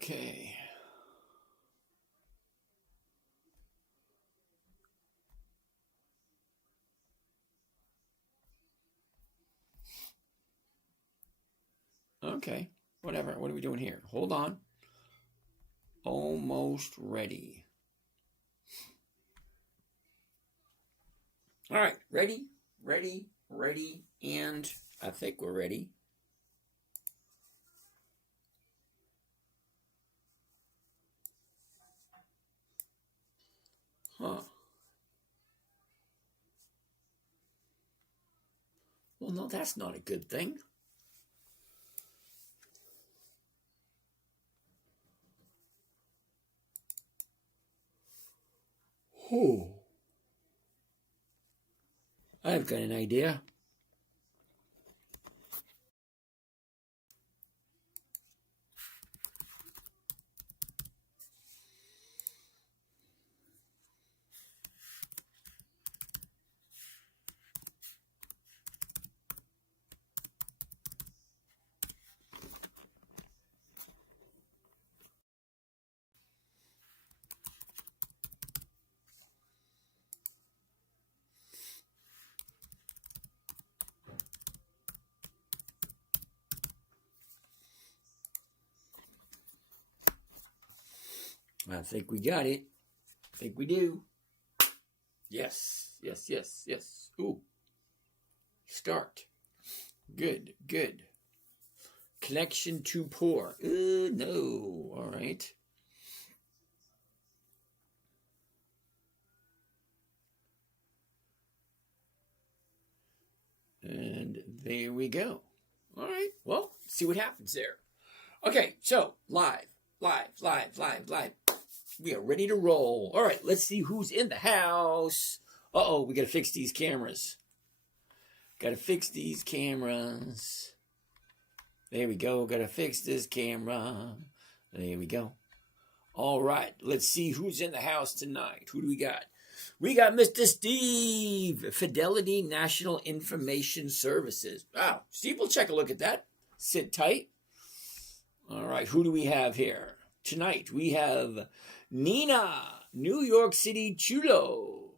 Okay. Okay, whatever. What are we doing here? Hold on. Almost ready. All right, ready, and I think we're ready. Huh. Well, no, that's not a good thing. Oh. I've got an idea. I think we got it. I think we do. Yes. Ooh. Start. Good. Connection too poor. No. All right. And there we go. All right. Well, see what happens there. Okay, so live. We are ready to roll. All right, let's see who's in the house. Uh-oh, we got to fix these cameras. There we go. Got to fix this camera. There we go. All right, let's see who's in the house tonight. Who do we got? We got Mr. Steve, Fidelity National Information Services. Wow, Steve, we'll check a look at that. Sit tight. All right, who do we have here? Tonight, we have Nina, New York City Chulo.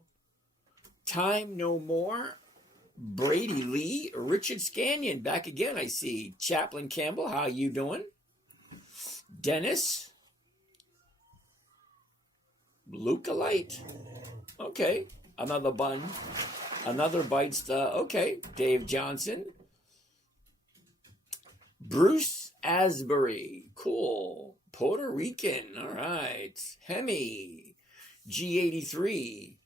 Time No More, Brady Lee, Richard Scannion, back again, I see. Chaplain Campbell, how you doing? Dennis, Luca Light. Okay, another bun. Another bite. Okay, Dave Johnson. Bruce Asbury. Cool. Puerto Rican. All right. Hemi. G83.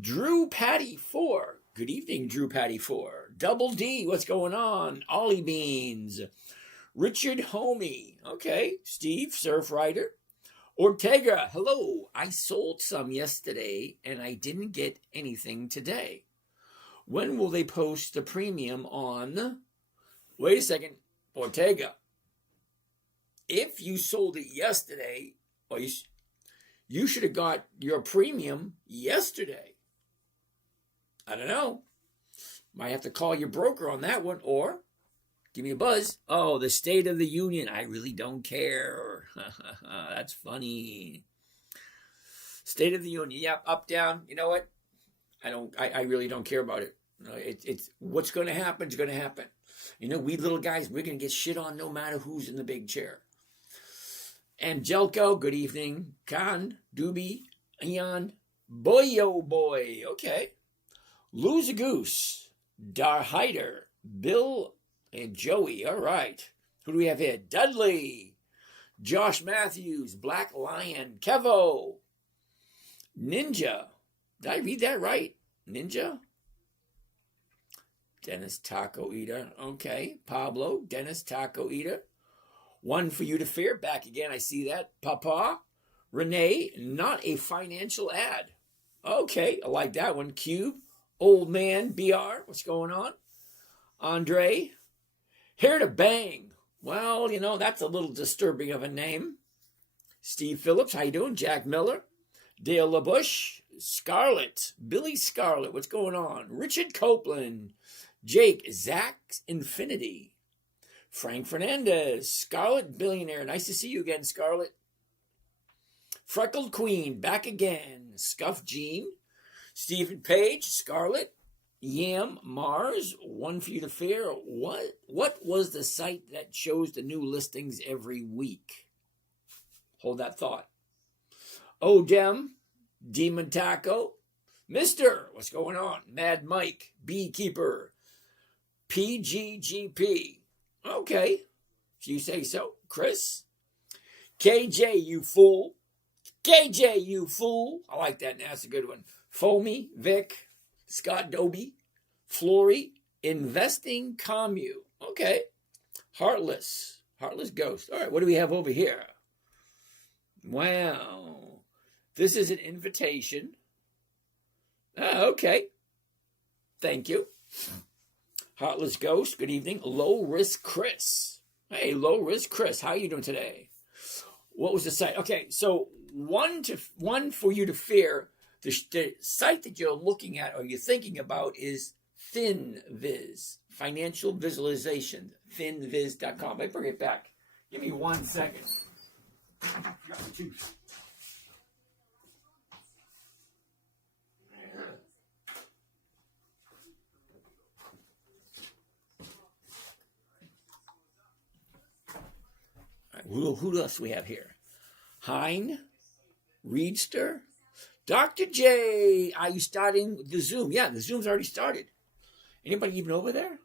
Drew Patty 4. Good evening, Drew Patty 4. Double D. What's going on? Ollie Beans. Richard Homey. Okay. Steve, Surf Rider. Ortega, hello. I sold some yesterday and I didn't get anything today. When will they post the premium on? Wait a second, Ortega. If you sold it yesterday, or you should have got your premium yesterday. I don't know. Might have to call your broker on that one, or give me a buzz. Oh, the State of the Union. I really don't care. That's funny. State of the Union. Yep, up, down. You know what? I really don't care about it. It's what's going to happen is going to happen. You know, we little guys, we're going to get shit on no matter who's in the big chair. Angelco, good evening. Khan, Doobie, Ian, boy, oh boy. Okay. Lose a Goose, Dar Hyder, Bill, and Joey. All right. Who do we have here? Dudley, Josh Matthews, Black Lion, Kevo, Ninja. Did I read that right? Ninja? Dennis Taco Eater. Okay. Pablo, Dennis Taco Eater. One for you to fear. Back again. I see that. Papa. Renee, not a financial ad. Okay. I like that one. Cube. Old Man. BR. What's going on? Andre. Here to Bang. Well, you know, that's a little disturbing of a name. Steve Phillips. How you doing? Jack Miller. Dale LaBush. Scarlett. Billy Scarlett. What's going on? Richard Copeland. Jake. Zach's Infinity. Frank Fernandez, Scarlet Billionaire. Nice to see you again, Scarlet. Freckled Queen, back again. Scuff Jean, Stephen Page, Scarlet, Yam, Mars, one for you to fear. What was the site that shows the new listings every week? Hold that thought. Odem, Demon Taco, Mister, what's going on? Mad Mike, Beekeeper, PGGP. Okay, if you say so. Chris, KJ, you fool. KJ, you fool. I like that. That's a good one. Foamy, Vic, Scott Doby, Flory, Investing Commu. Okay. Heartless Ghost. All right, what do we have over here? Wow. This is an invitation. Okay. Thank you. Heartless Ghost, good evening. Low Risk Chris. Hey, Low Risk Chris, how are you doing today? What was the site? Okay, so one for you to fear. The site that you're looking at or you're thinking about is FinViz, Financial Visualization, finviz.com. I bring it back. Give me 1 second. Who else do we have here? Hein, Reedster, Dr. J. Are you starting the Zoom? Yeah, the Zoom's already started. Anybody even over there?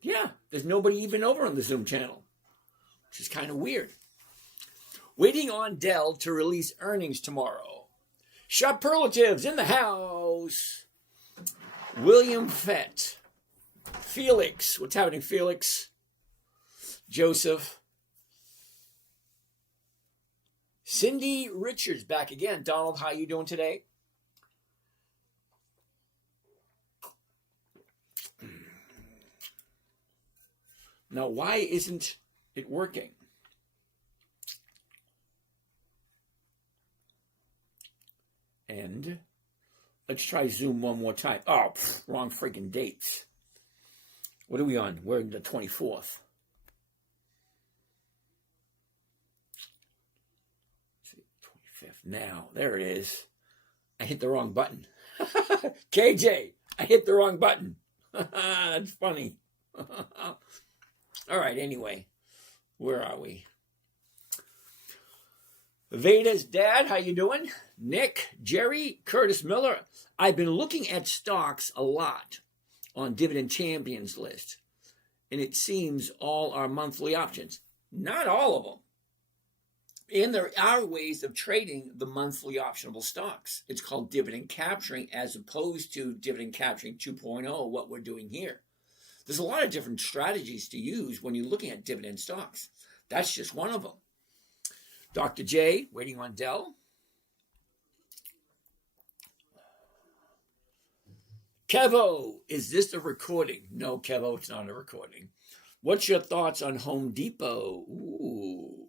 Yeah, there's nobody even over on the Zoom channel, which is kind of weird. Waiting on Dell to release earnings tomorrow. Superlatives in the house. William Fett. Felix. What's happening, Felix? Joseph. Cindy Richards back again. Donald, how you doing today? Now, why isn't it working? And let's try Zoom one more time. Oh, wrong freaking dates. What are we on? We're in the 24th. Now, there it is. I hit the wrong button. KJ, I hit the wrong button. That's funny. All right, anyway, where are we? Veda's dad, how you doing? Nick, Jerry, Curtis Miller. I've been looking at stocks a lot on Dividend Champions list, and it seems all are monthly options. Not all of them. And there are ways of trading the monthly optionable stocks. It's called dividend capturing as opposed to dividend capturing 2.0, what we're doing here. There's a lot of different strategies to use when you're looking at dividend stocks. That's just one of them. Dr. J, waiting on Dell. Kevo, is this a recording? No, Kevo, it's not a recording. What's your thoughts on Home Depot? Ooh.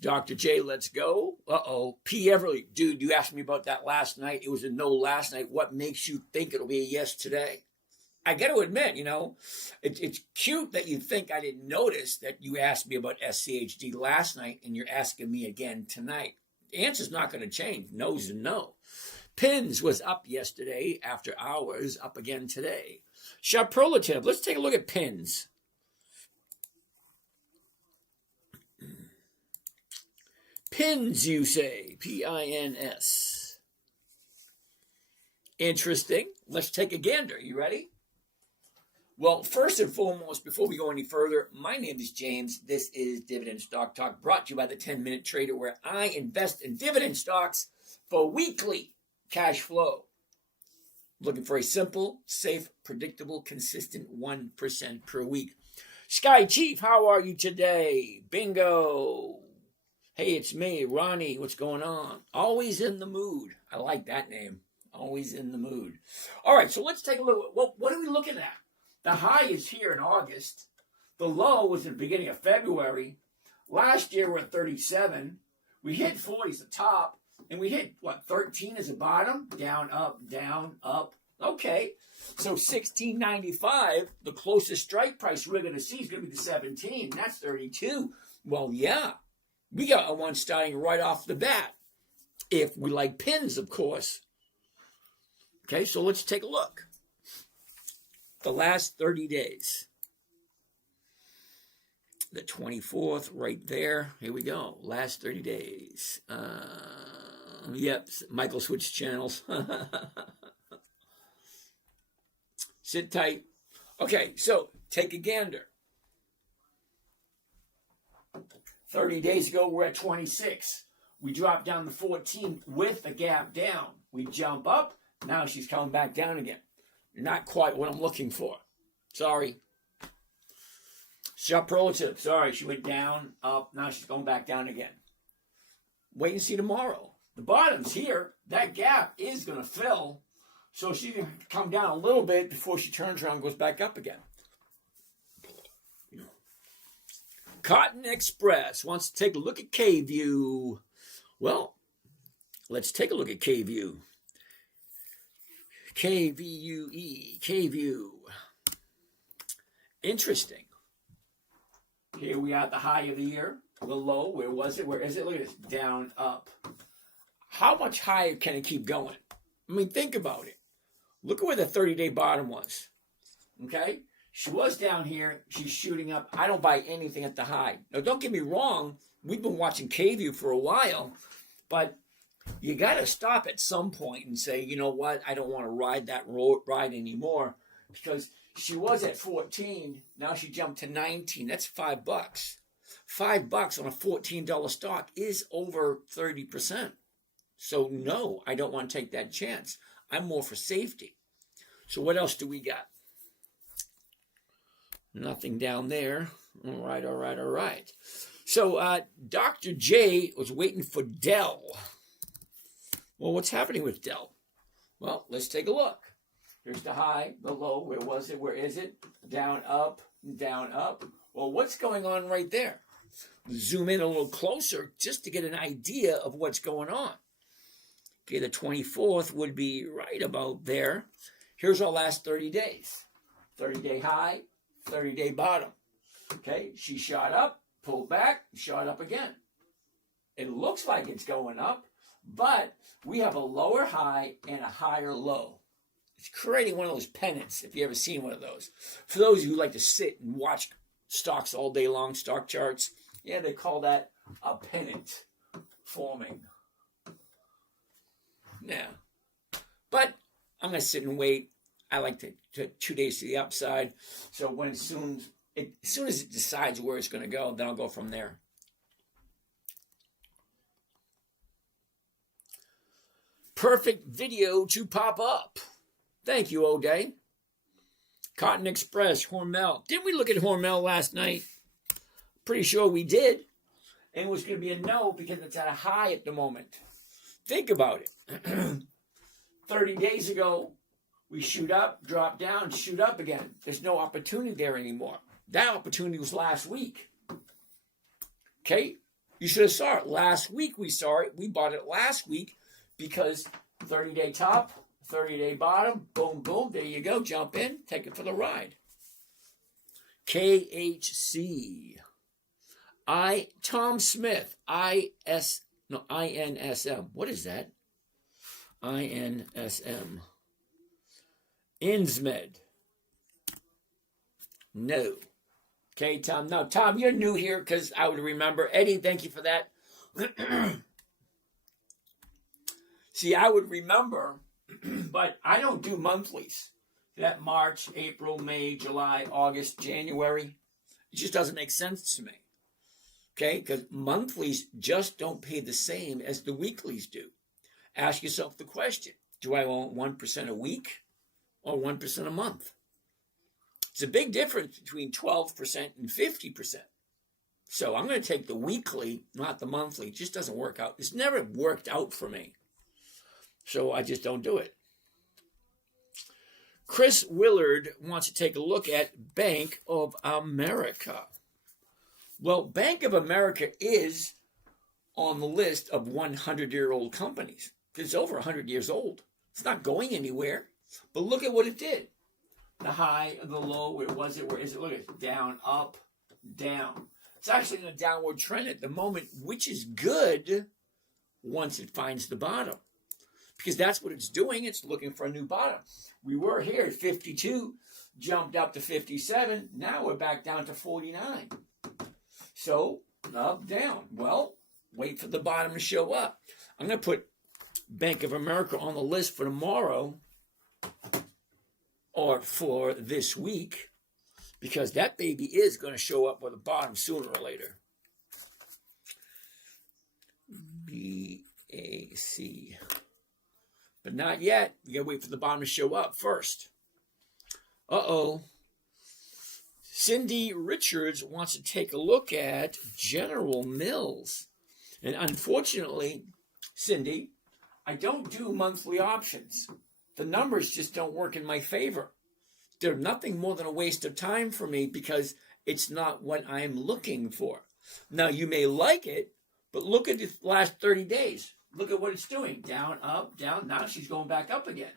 Dr. J, let's go. Uh-oh. P. Everly, dude, you asked me about that last night. It was a no last night. What makes you think it'll be a yes today? I got to admit, it's cute that you think I didn't notice that you asked me about SCHD last night and you're asking me again tonight. The answer's not going to change. No's and no. Pins was up yesterday after hours, up again today. Superlative. Let's take a look at Pins. Pins, you say. P-I-N-S. Interesting. Let's take a gander. You ready? Well, first and foremost, before we go any further, my name is James. This is Dividend Stock Talk, brought to you by the 10-Minute Trader, where I invest in dividend stocks for weekly cash flow. Looking for a simple, safe, predictable, consistent 1% per week. Sky Chief, how are you today? Bingo. Hey, it's me, Ronnie. What's going on? Always in the mood. I like that name. Always in the mood. All right, so let's take a look. What are we looking at? The high is here in August. The low was in the beginning of February. Last year, we're at 37. We hit 40 as the top. And we hit, 13 as the bottom? Down, up, Okay, so 16.95, the closest strike price we're going to see is going to be the 17. That's 32. Well, yeah, we got a one starting right off the bat. If we like pins, of course. Okay, so let's take a look. The last 30 days. The 24th right there. Here we go. Last 30 days. Yep, Michael switched channels. Sit tight. Okay, so take a gander. 30 days ago, we're at 26. We drop down to 14 with the gap down. We jump up. Now she's coming back down again. Not quite what I'm looking for. Sorry. Superlative. Sorry, she went down, up. Now she's going back down again. Wait and see tomorrow. The bottom's here. That gap is going to fill. So she can come down a little bit before she turns around and goes back up again. Cotton Express wants to take a look at K-View. Well, let's take a look at K-View. K-V-U-E, K-View. Interesting. Here we are at the high of the year. The low, where was it? Where is it? Look at this. Down, up. How much higher can it keep going? I mean, think about it. Look at where the 30-day bottom was. Okay? She was down here. She's shooting up. I don't buy anything at the high. Now, don't get me wrong. We've been watching K-View for a while. But you got to stop at some point and say, you know what? I don't want to ride that ride anymore. Because she was at 14. Now she jumped to 19. That's $5. $5 on a $14 stock is over 30%. So no, I don't want to take that chance. I'm more for safety. So what else do we got? Nothing down there. All right. So Dr. J was waiting for Dell. Well, what's happening with Dell? Well, let's take a look. Here's the high, the low. Where was it? Where is it? Down, up, down, up. Well, what's going on right there? Zoom in a little closer just to get an idea of what's going on. Okay, the 24th would be right about there. Here's our last 30 days. 30-day high, 30-day bottom. Okay, she shot up, pulled back, shot up again. It looks like it's going up, but we have a lower high and a higher low. It's creating one of those pennants, if you ever seen one of those. For those of you who like to sit and watch stocks all day long, stock charts, yeah, they call that a pennant forming. Yeah. But I'm going to sit and wait. I like to 2 days to the upside. So as soon as it decides where it's going to go, then I'll go from there. Perfect video to pop up. Thank you, O'Day. Cotton Express, Hormel. Didn't we look at Hormel last night? Pretty sure we did. And it was going to be a no because it's at a high at the moment. Think about it. 30 days ago, we shoot up, drop down, shoot up again. There's no opportunity there anymore. That opportunity was last week. Okay? You should have saw it. Last week we saw it. We bought it last week because 30-day top, 30-day bottom, boom, boom. There you go. Jump in. Take it for the ride. KHC. Tom Smith. INSM. What is that? INSM. Insmed. No. Okay, Tom. Now, Tom, you're new here because I would remember. Eddie, thank you for that. See, I would remember, but I don't do monthlies. That March, April, May, July, August, January. It just doesn't make sense to me. Okay, because monthlies just don't pay the same as the weeklies do. Ask yourself the question, do I want 1% a week or 1% a month? It's a big difference between 12% and 50%. So I'm going to take the weekly, not the monthly. It just doesn't work out. It's never worked out for me. So I just don't do it. Chris Willard wants to take a look at Bank of America. Well, Bank of America is on the list of 100-year-old companies. It's over 100 years old. It's not going anywhere. But look at what it did. The high, the low, where was it? Where is it? Look at it. Down, up, down. It's actually in a downward trend at the moment, which is good once it finds the bottom. Because that's what it's doing. It's looking for a new bottom. We were here at 52, jumped up to 57. Now we're back down to 49. So, up, down. Well, wait for the bottom to show up. I'm going to put Bank of America on the list for tomorrow or for this week, because that baby is going to show up with a bottom sooner or later. BAC. But not yet. You got to wait for the bottom to show up first. Uh-oh. Cindy Richards wants to take a look at General Mills. And unfortunately, Cindy, I don't do monthly options. The numbers just don't work in my favor. They're nothing more than a waste of time for me because it's not what I'm looking for. Now, you may like it, but look at the last 30 days. Look at what it's doing. Down, up, down. Now she's going back up again.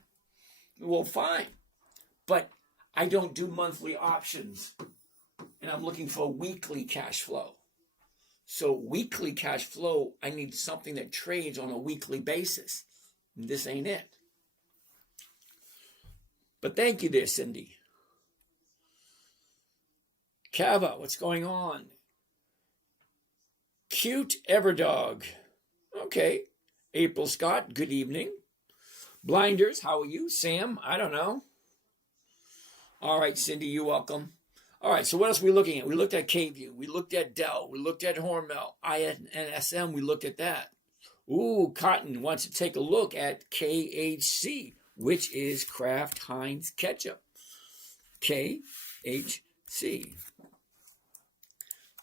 Well, fine. But I don't do monthly options. And I'm looking for weekly cash flow. So weekly cash flow, I need something that trades on a weekly basis. And this ain't it. But thank you there, Cindy. Kava, what's going on? Cute Everdog. Okay. April Scott, good evening. Blinders, how are you? Sam, I don't know. All right, Cindy, you're welcome. All right, so what else are we looking at? We looked at K-View. We looked at Dell. We looked at Hormel. INSM, we looked at that. Ooh, Cotton wants to take a look at KHC, which is Kraft Heinz Ketchup. KHC.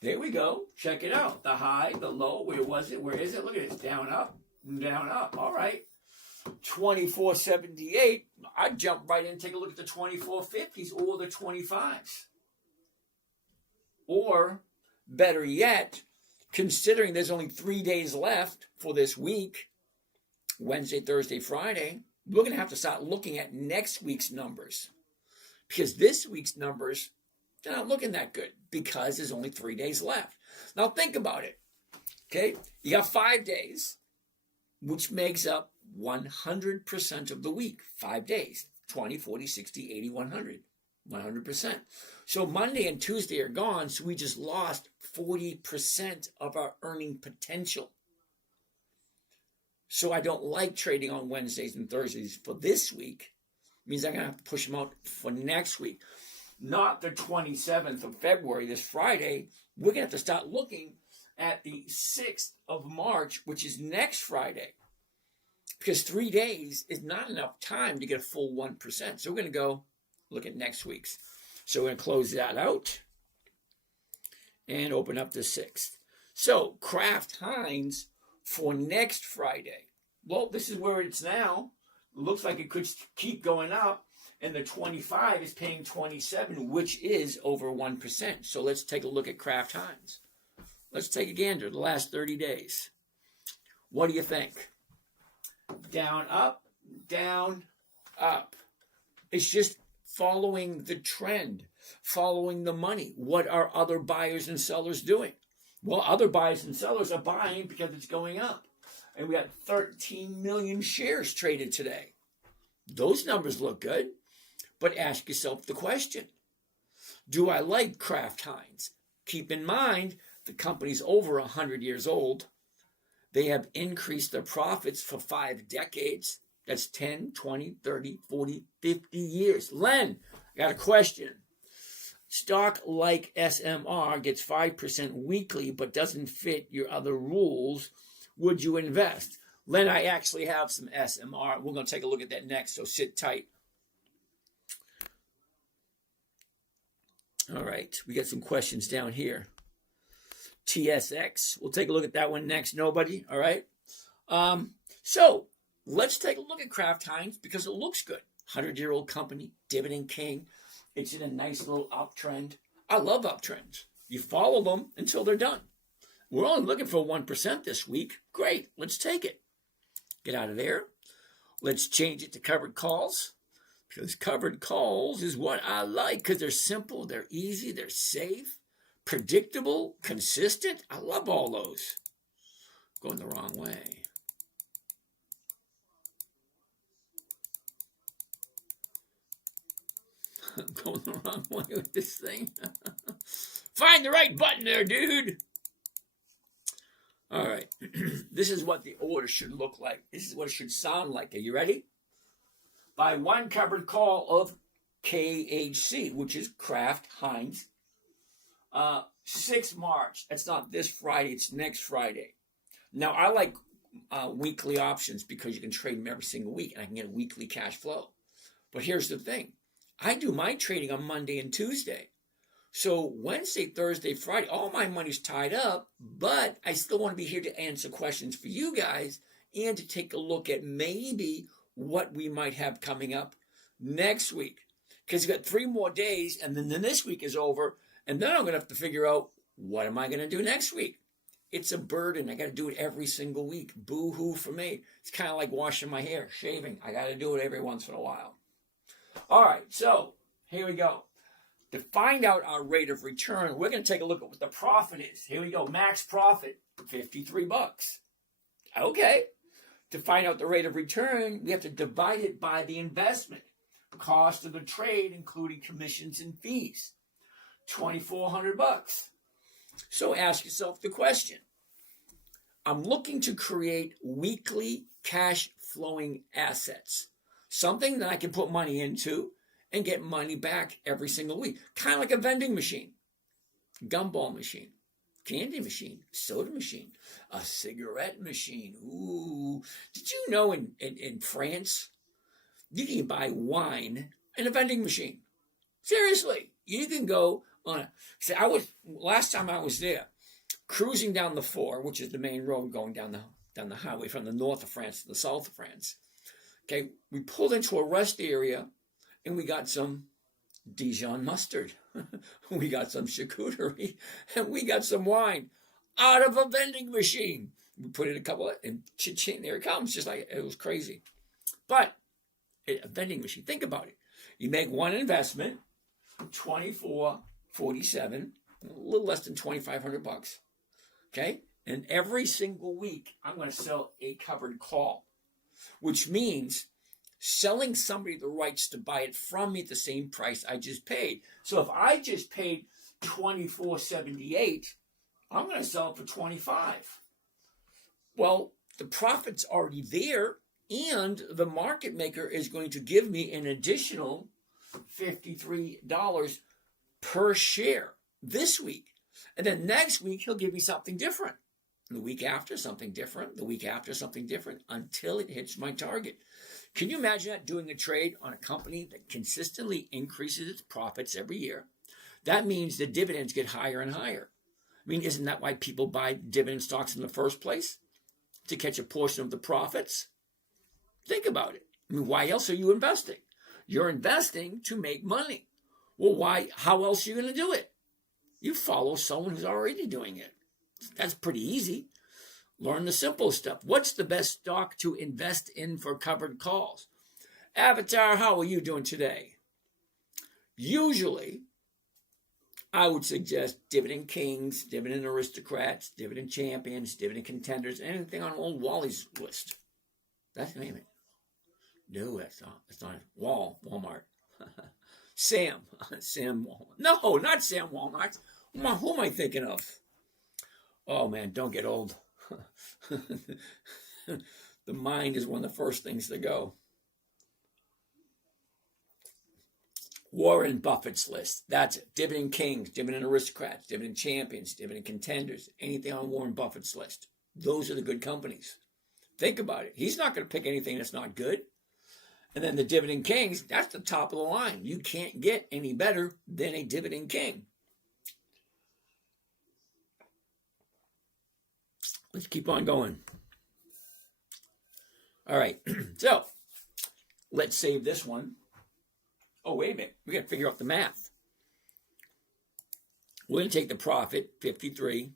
There we go. Check it out. The high, the low, where was it? Where is it? Look at it. It's down, up, down, up. All right. 24.78. I'd jump right in and take a look at the 24.50s or the 25s. Or, better yet, considering there's only 3 days left for this week, Wednesday, Thursday, Friday, we're going to have to start looking at next week's numbers. Because this week's numbers, they're not looking that good because there's only 3 days left. Now think about it. Okay? You got 5 days, which makes up 100% of the week. 5 days. 20, 40, 60, 80, 100. 100%. So Monday and Tuesday are gone, so we just lost 40% of our earning potential. So I don't like trading on Wednesdays and Thursdays for this week. It means I'm going to have to push them out for next week. Not the 27th of February, this Friday. We're going to have to start looking at the 6th of March, which is next Friday. Because 3 days is not enough time to get a full 1%. So we're going to go look at next week's. So we're going to close that out and open up the 6th. So Kraft Heinz for next Friday. Well, this is where it's now. It looks like it could keep going up. And the 25 is paying 27, which is over 1%. So let's take a look at Kraft Heinz. Let's take a gander the last 30 days. What do you think? Down, up, down, up. It's just following the trend, following the money. What are other buyers and sellers doing? Well, other buyers and sellers are buying because it's going up. And we got 13 million shares traded today. Those numbers look good. But ask yourself the question, do I like Kraft Heinz? Keep in mind, the company's over 100 years old. They have increased their profits for 5 decades. That's 10, 20, 30, 40, 50 years. Len, I got a question. Stock like SMR gets 5% weekly but doesn't fit your other rules. Would you invest? Len, I actually have some SMR. We're going to take a look at that next, so sit tight. All right, we got some questions down here. TSX, we'll take a look at that one next. Nobody, all right? So let's take a look at Kraft Heinz because it looks good. 100-year-old company, dividend king. It's in a nice little uptrend. I love uptrends. You follow them until they're done. We're only looking for 1% this week. Great, let's take it. Get out of there. Let's change it to covered calls. Because covered calls is what I like, because they're simple, they're easy, they're safe, predictable, consistent. I love all those. Going the wrong way. I'm going the wrong way with this thing. Find the right button there, dude. All right. This is what the order should look like. This is what it should sound like. Are you ready? By one covered call of KHC, which is Kraft Heinz. 6 March. That's not this Friday. It's next Friday. Now, I like weekly options because you can trade them every single week, and I can get a weekly cash flow. But here's the thing. I do my trading on Monday and Tuesday. So Wednesday, Thursday, Friday, all my money's tied up, but I still want to be here to answer questions for you guys and to take a look at maybe what we might have coming up next week. Because we've got 3 more days, and then this week is over, and then I'm going to have to figure out, what am I going to do next week? It's a burden. I got to do it every single week. Boo-hoo for me. It's kind of like washing my hair, shaving. I got to do it every once in a while. All right, so here we go. To find out our rate of return, we're going to take a look at what the profit is. Here we go. Max profit, $53. Okay. To find out the rate of return, we have to divide it by the investment. Cost of the trade, including commissions and fees, $2,400. So ask yourself the question. I'm looking to create weekly cash flowing assets. Something that I can put money into and get money back every single week. Kind of like a vending machine, gumball machine, candy machine, soda machine, a cigarette machine. Ooh. Did you know in France, you can buy wine in a vending machine? Seriously. You can go on last time I was there, cruising down the 4, which is the main road going down the highway from the north of France to the south of France. Okay, we pulled into a rest area, and we got some Dijon mustard. We got some charcuterie, and we got some wine out of a vending machine. We put in a couple, and cha-ching, there it comes, just like it was crazy. But a vending machine, think about it. You make one investment, $24.47, a little less than $2,500. Okay, and every single week, I'm going to sell a covered call, which means selling somebody the rights to buy it from me at the same price I just paid. So if I just paid $24.78, I'm going to sell it for $25. Well, the profit's already there, and the market maker is going to give me an additional $53 per share this week. And then next week, he'll give me something different. The week after, something different. The week after, something different, until it hits my target. Can you imagine that, doing a trade on a company that consistently increases its profits every year? That means the dividends get higher and higher. I mean, isn't that why people buy dividend stocks in the first place? To catch a portion of the profits? Think about it. I mean, why else are you investing? You're investing to make money. Well, why? How else are you going to do it? You follow someone who's already doing it. That's pretty easy. Learn the simple stuff. What's the best stock to invest in for covered calls? Avatar, how are you doing today? Usually, I would suggest Dividend Kings, Dividend Aristocrats, Dividend Champions, Dividend Contenders, anything on old Wally's list. That's the name of it. No, that's not it. Walmart. Sam Walmart. No, not Sam Walmart. Who am I thinking of? Oh, man, don't get old. The mind is one of the first things to go. Warren Buffett's list. That's it. Dividend Kings, Dividend Aristocrats, Dividend Champions, Dividend Contenders, anything on Warren Buffett's list. Those are the good companies. Think about it. He's not going to pick anything that's not good. And then the Dividend Kings, that's the top of the line. You can't get any better than a Dividend King. Let's keep on going. All right. So, let's save this one. Oh, wait a minute. We got to figure out the math. We're going to take the profit, 53,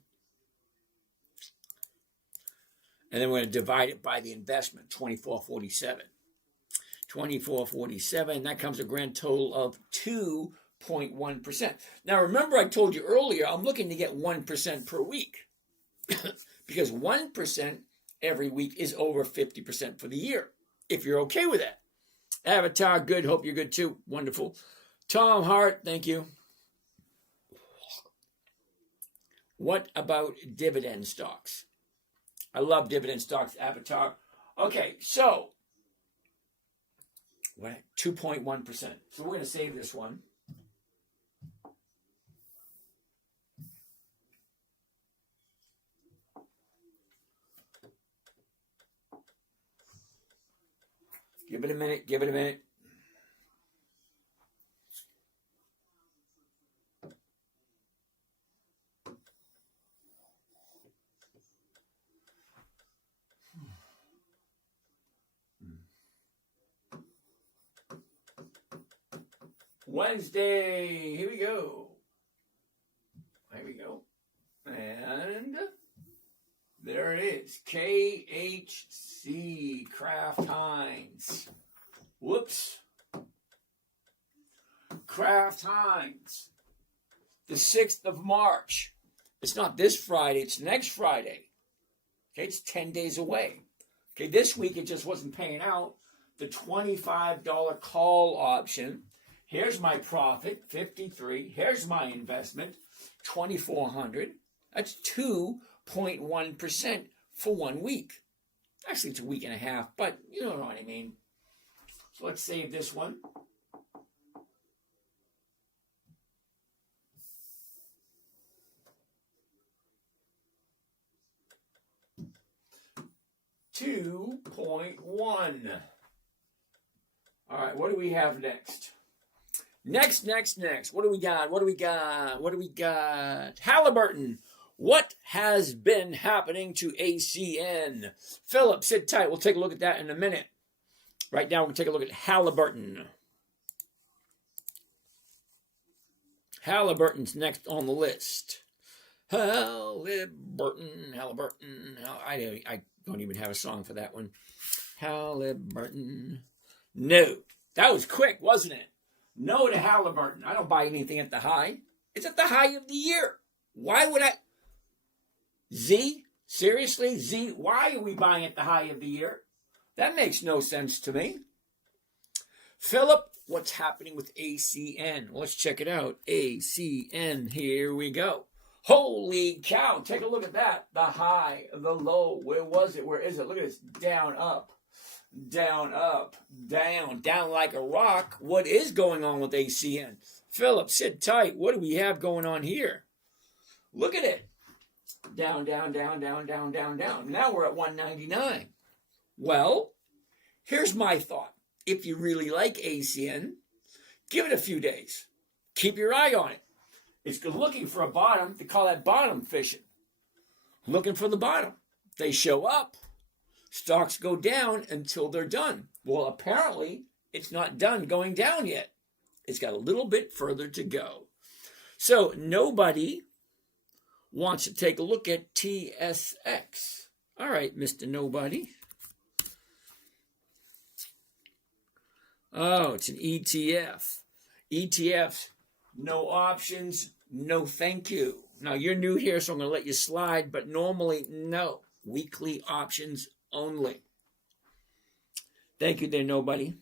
and then we're going to divide it by the investment, 24.47. 24.47. That comes a grand total of 2.1%. Now, remember I told you earlier, I'm looking to get 1% per week because 1% every week is over 50% for the year, if you're okay with that. Avatar, good. Hope you're good too. Wonderful. Tom Hart, thank you. What about dividend stocks? I love dividend stocks, Avatar. Okay, so, what? 2.1%. So we're going to save this one. Give it a minute. Give it a minute. Wednesday. Here we go. Here we go. And there it is. KHC Kraft Heinz. Whoops. Kraft Heinz. The 6th of March. It's not this Friday, it's next Friday. Okay, it's 10 days away. Okay, this week it just wasn't paying out. The $25 call option. Here's my profit, 53. Here's my investment, 2,400. That's 2.1% for 1 week. Actually, it's a week and a half, but you don't know what I mean. So let's save this one. $2.1. All right, what do we have next? Next. What do we got? Halliburton. What has been happening to ACN? Philip, sit tight. We'll take a look at that in a minute. Right now, we're going to take a look at Halliburton. Halliburton's next on the list. Halliburton. I don't even have a song for that one. Halliburton. No. That was quick, wasn't it? No to Halliburton. I don't buy anything at the high. It's at the high of the year. Why would I? Z? Seriously? Z? Why are we buying at the high of the year? That makes no sense to me. Philip, what's happening with ACN? Let's check it out. ACN, here we go. Holy cow, take a look at that. The high, the low, where was it? Where is it? Look at this, down, up, down like a rock. What is going on with ACN? Philip, sit tight. What do we have going on here? Look at it. Down. Now we're at 199. Well, here's my thought. If you really like ACN, give it a few days. Keep your eye on it. It's looking for a bottom. They call that bottom fishing. Looking for the bottom. They show up. Stocks go down until they're done. Well, apparently, it's not done going down yet. It's got a little bit further to go. So nobody wants to take a look at TSX. All right, Mr. Nobody. Oh, it's an ETF. ETFs, no options, no thank you. Now, you're new here, so I'm going to let you slide, but normally, no. Weekly options only. Thank you there, Nobody.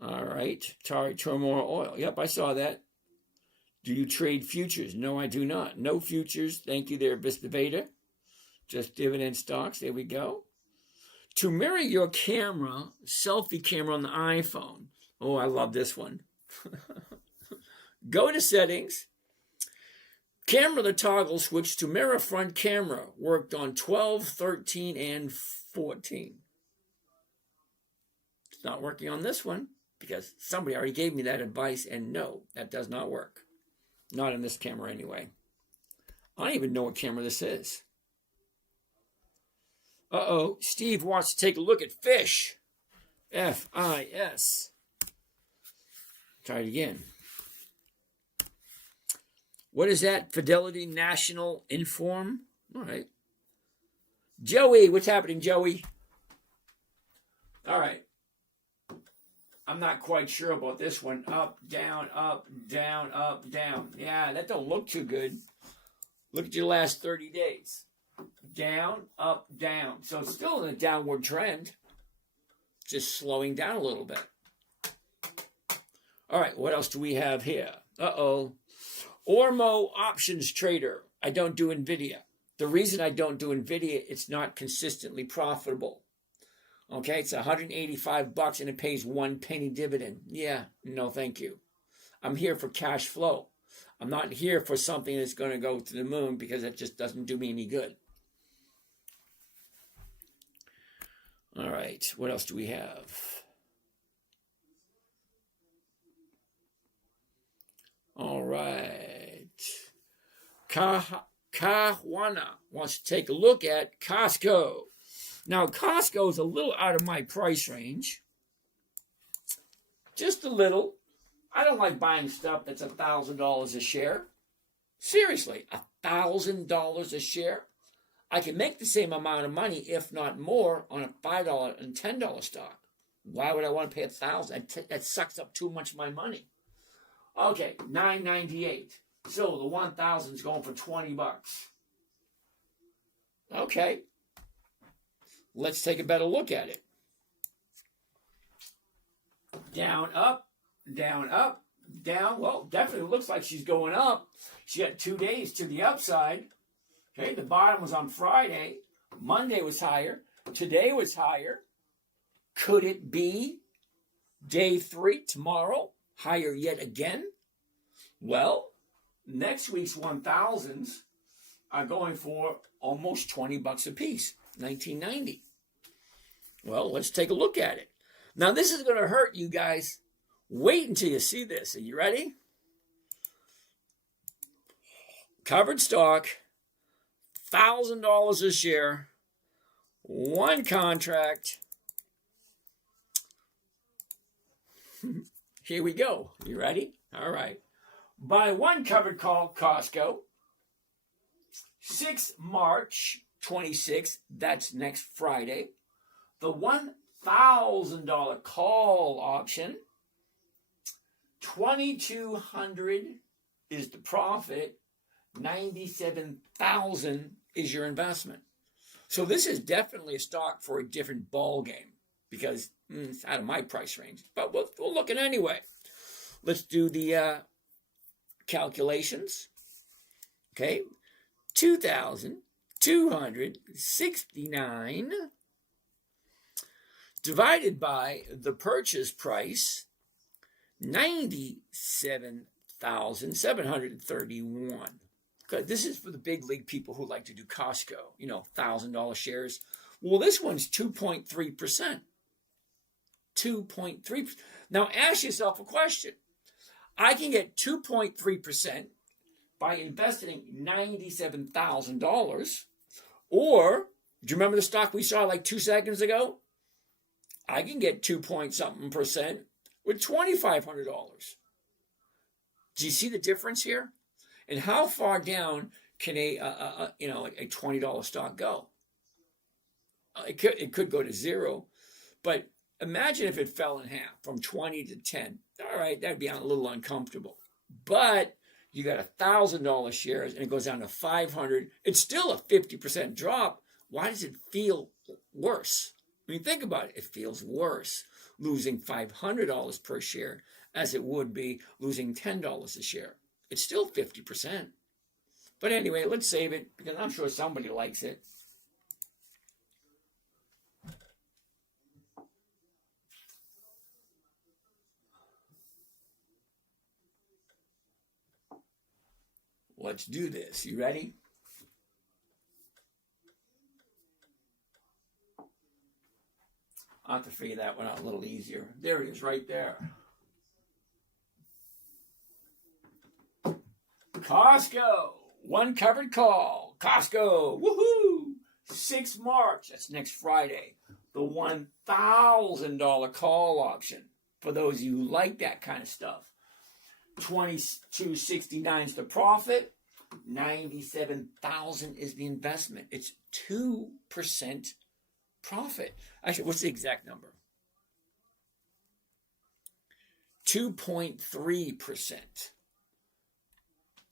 All right. Turmoil Oil. Yep, I saw that. Do you trade futures? No, I do not. No futures. Thank you there, Vista Veda. Just dividend stocks. There we go. To mirror your camera, selfie camera on the iPhone. Oh, I love this one. Go to settings. Camera the toggle switch to mirror front camera. Worked on 12, 13, and 14. It's not working on this one because somebody already gave me that advice, and no, that does not work. Not in this camera anyway. I don't even know what camera this is. Uh-oh, Steve wants to take a look at fish. FIS. Try it again. What is that? Fidelity National Inform? All right. Joey, what's happening, Joey? All right. I'm not quite sure about this one. Up, down, up, down, up, down. Yeah, that don't look too good. Look at your last 30 days. Down, up, down. So it's still in a downward trend. Just slowing down a little bit. All right, what else do we have here? Uh-oh. Ormo options trader. I don't do NVIDIA. The reason I don't do NVIDIA, it's not consistently profitable. Okay, it's $185 and it pays 1 penny dividend. Yeah, no thank you. I'm here for cash flow. I'm not here for something that's going to go to the moon because it just doesn't do me any good. All right, what else do we have? All right. Kahwana wants to take a look at Costco. Now, Costco is a little out of my price range. Just a little. I don't like buying stuff that's $1,000 a share. Seriously, $1,000 a share? I can make the same amount of money, if not more, on a $5 and $10 stock. Why would I want to pay $1,000? That sucks up too much of my money. Okay, $9.98. So the 1,000 is going for $20. Okay. Let's take a better look at it. Down, up, down, up, down. Well, definitely looks like she's going up. She got 2 days to the upside. Okay, the bottom was on Friday. Monday was higher. Today was higher. Could it be day 3 tomorrow? Higher yet again? Well, next week's 1,000s are going for almost $20 a piece. $19.90. Well, let's take a look at it. Now, this is going to hurt you guys. Wait until you see this. Are you ready? Covered stock, $1,000 a share, 1 contract. Here we go. You ready? All right. Buy 1 covered call, Costco. 6 March 26th, that's next Friday. The $1,000 call option. $2,200 is the profit. $97,000 is your investment. So this is definitely a stock for a different ball game because it's out of my price range. But we'll look at it anyway. Let's do the calculations. Okay, 2,269 divided by the purchase price, 97,731. Okay, this is for the big league people who like to do Costco, $1,000 shares. Well, this one's 2.3%. 2.3%. Now ask yourself a question. I can get 2.3% by investing $97,000. Or, do you remember the stock we saw like 2 seconds ago? I can get 2-point-something% with $2,500. Do you see the difference here? And how far down can a $20 stock go? It could go to 0, but imagine if it fell in half from 20 to 10. All right, that'd be a little uncomfortable. But you got $1,000 shares and it goes down to 500. It's still a 50% drop. Why does it feel worse? I mean, think about it. It feels worse losing $500 per share as it would be losing $10 a share. It's still 50%. But anyway, let's save it because I'm sure somebody likes it. Let's do this. You ready? I'll have to figure that one out a little easier. There it is right there. Costco. 1 covered call. Costco. Woohoo! 6 March. That's next Friday. The $1,000 call option. For those of you who like that kind of stuff. $22.69 is the profit. $97,000 is the investment. It's 2% profit. Actually, what's the exact number? 2.3%.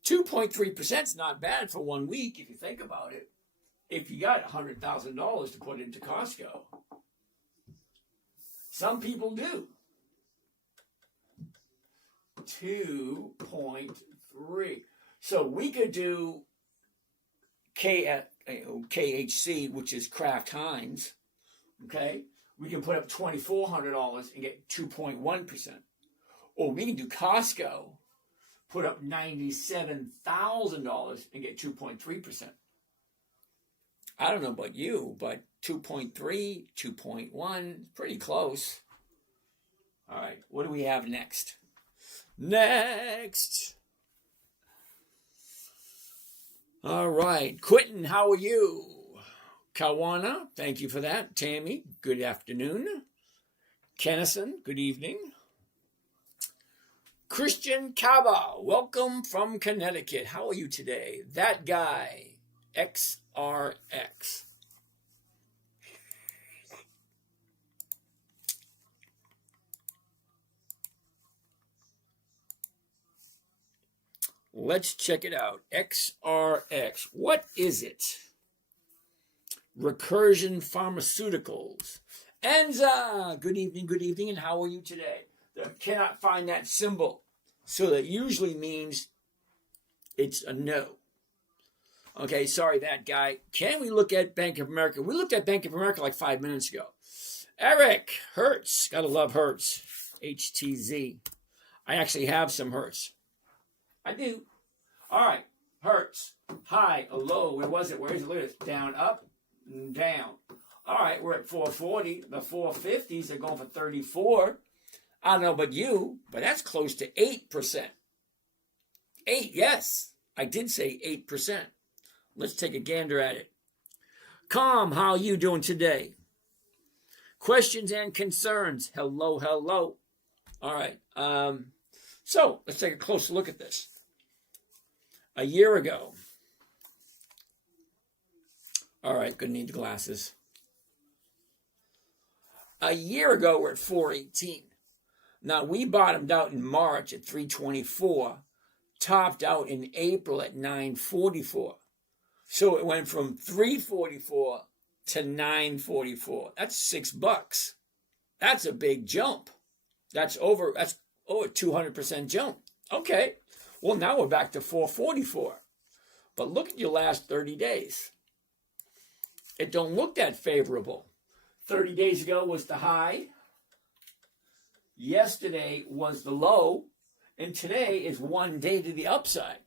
2.3% is not bad for 1 week if you think about it. If you got $100,000 to put into Costco. Some people do. 2.3. So we could do KHC, which is Kraft Heinz. Okay? We can put up $2,400 and get 2.1%. Or we can do Costco, put up $97,000 and get 2.3%. I don't know about you, but 2.3, 2.1, pretty close. All right, what do we have next? Next. All right, Quentin, how are you? Kawana, thank you for that. Tammy, good afternoon. Kennison, good evening. Christian Kaba, welcome from Connecticut. How are you today? That guy, XRX. Let's check it out. XRX. What is it? Recursion Pharmaceuticals. Enza, good evening, and how are you today? I cannot find that symbol. So that usually means it's a no. Okay, sorry, that guy. Can we look at Bank of America? We looked at Bank of America like 5 minutes ago. Eric, Hertz. Gotta love Hertz. HTZ. I actually have some Hertz. I do. All right, Hertz. High, a low. Where was it? Where is it? Look at this. Down, up, down. All right, we're at 440. The 450s are going for 34. I don't know about you, but that's close to 8%. 8, yes. I did say 8%. Let's take a gander at it. Calm, how are you doing today? Questions and concerns. Hello, hello. All right. So let's take a closer look at this. A year ago. All right, gonna need the glasses. A year ago, we're at 418. Now, we bottomed out in March at 324, topped out in April at 944. So it went from 344 to 944. That's $6. That's a big jump. That's over 200% jump. Okay. Well, now we're back to 444. But look at your last 30 days. It don't look that favorable. 30 days ago was the high. Yesterday was the low. And today is 1 day to the upside.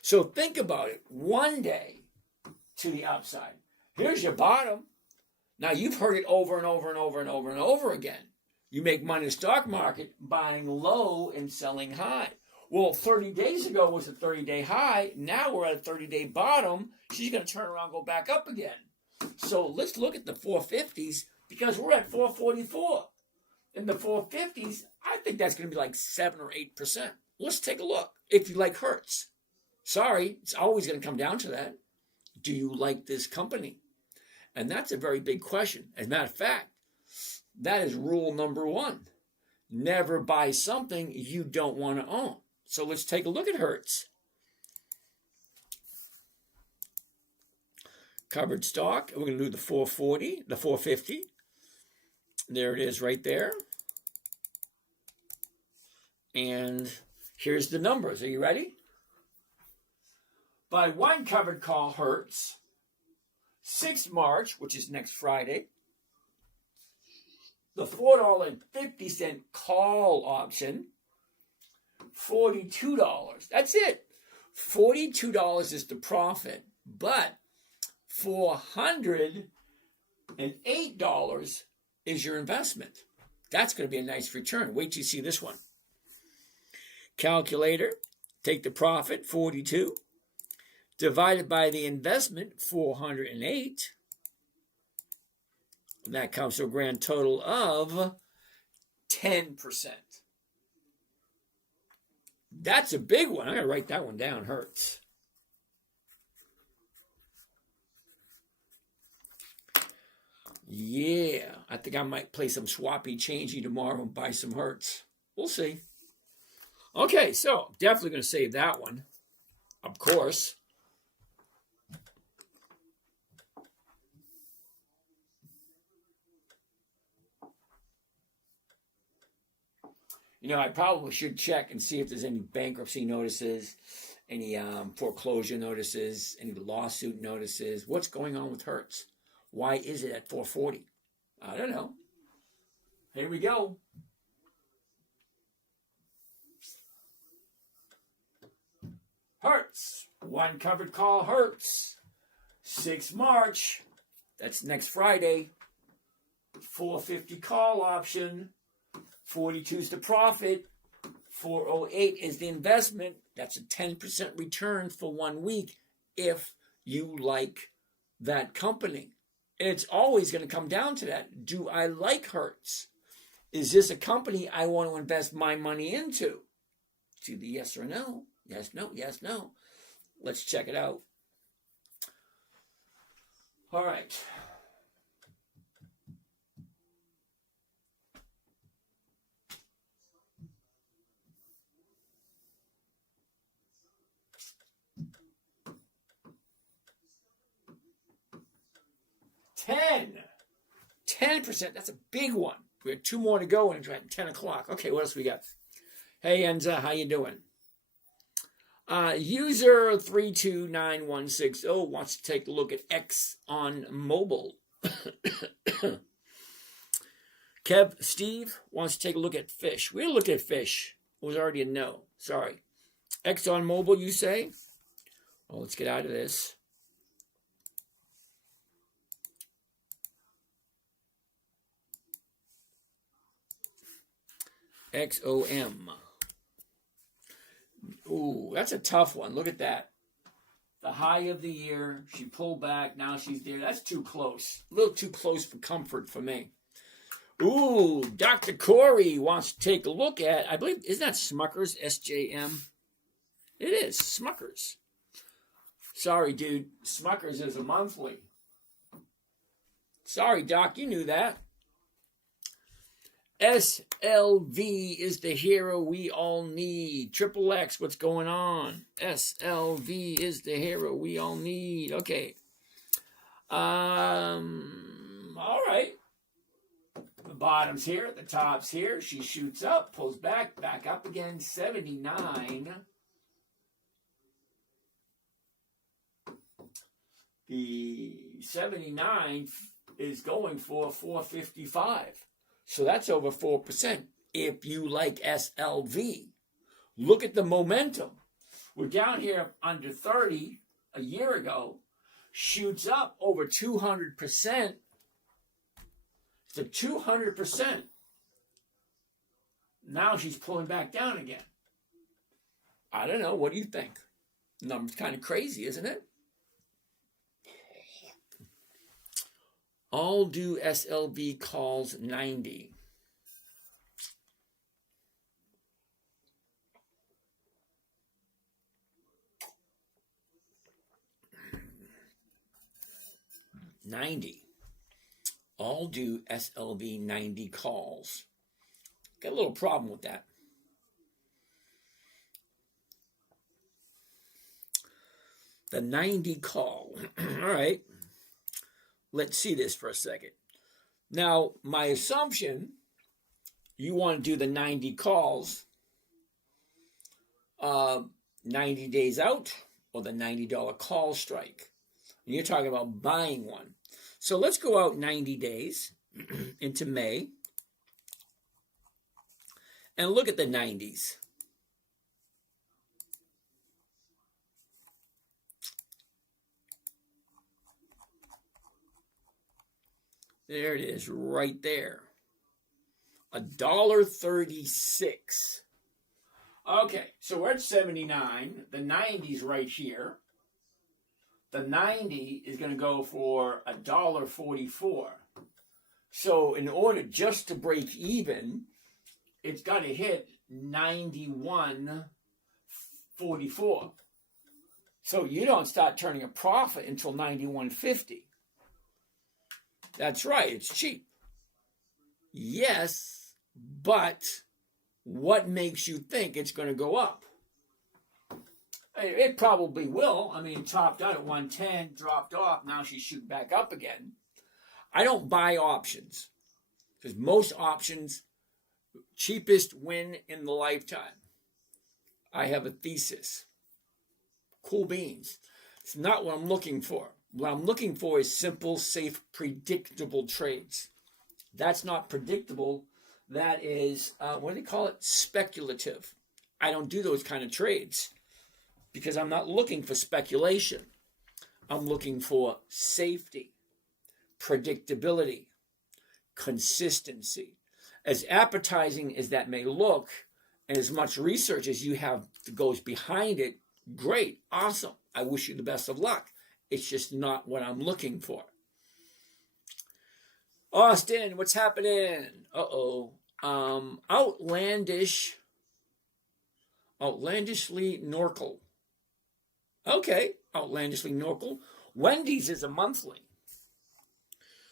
So think about it. 1 day to the upside. Here's your bottom. Now, you've heard it over and over and over and over and over again. You make money in the stock market buying low and selling high. Well, 30 days ago was a 30-day high. Now we're at a 30-day bottom. She's going to turn around and go back up again. So let's look at the 450s because we're at 444. In the 450s, I think that's going to be like 7 or 8%. Let's take a look. If you like Hertz. Sorry, it's always going to come down to that. Do you like this company? And that's a very big question. As a matter of fact, that is rule number 1. Never buy something you don't want to own. So let's take a look at Hertz. Covered stock. We're going to do the 440, the 450. There it is right there. And here's the numbers. Are you ready? By one covered call, Hertz, 6th March, which is next Friday, the $4.50 call option, $42. That's it. $42 is the profit, but $408 is your investment. That's going to be a nice return. Wait till you see this one. Calculator, take the profit, 42, divided by the investment, 408. And that comes to a grand total of 10%. That's a big one. I'm going to write that one down, Hertz. Yeah, I think I might play some swappy changey tomorrow and buy some Hertz. We'll see. Okay, so definitely going to save that one, of course. I probably should check and see if there's any bankruptcy notices, any foreclosure notices, any lawsuit notices. What's going on with Hertz? Why is it at 440? I don't know. Here we go. Hertz. One covered call Hertz. 6 March. That's next Friday. 450 call option. 42 is the profit. 408 is the investment. That's a 10% return for 1 week if you like that company. And it's always going to come down to that. Do I like Hertz? Is this a company I want to invest my money into? It's either yes or no. Yes, no, yes, no. Let's check it out. All right. $10. 10%. That's a big one. We have 2 more to go and it's at 10 o'clock. Okay, what else we got? Hey, Enza, how you doing? User 329160 wants to take a look at X on mobile. Steve wants to take a look at fish. We'll look at fish. It was already a no. Sorry. Exxon Mobil, you say? Well, let's get out of this. XOM. Ooh, that's a tough one. Look at that. The high of the year. She pulled back. Now she's there. That's too close. A little too close for comfort for me. Ooh, Dr. Corey wants to take a look at, I believe, isn't that Smuckers, SJM? It is, Smuckers. Sorry, dude. Smuckers is a monthly. Sorry, Doc, you knew that. SLV is the hero we all need. Triple X, what's going on? SLV is the hero we all need. Okay. All right. The bottom's here, the top's here. She shoots up, pulls back up again. 79. The 79 is going for 455. So that's over 4%. If you like SLV, look at the momentum. We're down here under 30 a year ago. Shoots up over 200%. It's a 200%. Now she's pulling back down again. I don't know. What do you think? Number's kind of crazy, isn't it? All do SLV calls 90. All do SLV 90 calls. Got a little problem with that. The 90 call. All right. Let's see this for a second. Now, my assumption, you want to do the 90 calls 90 days out or the $90 call strike. And you're talking about buying one. So let's go out 90 days into May and look at the 90s. There it is, right there. $1.36. Okay, so we're at 79. The 90's right here. The 90 is going to go for $1.44. So in order just to break even, it's got to hit 91.44. So you don't start turning a profit until 91.50. That's right, it's cheap. Yes, but what makes you think it's going to go up? It probably will. I mean, it topped out at 110, dropped off. Now she's shooting back up again. I don't buy options because most options, cheapest win in the lifetime. I have a thesis. Cool beans. It's not what I'm looking for. What I'm looking for is simple, safe, predictable trades. That's not predictable. That is, what do they call it? Speculative. I don't do those kind of trades because I'm not looking for speculation. I'm looking for safety, predictability, consistency. As appetizing as that may look, and as much research as you have that goes behind it, great, awesome. I wish you the best of luck. It's just not what I'm looking for. Austin, what's happening? Outlandishly Norkel. Okay, outlandishly Norkel. Wendy's is a monthly.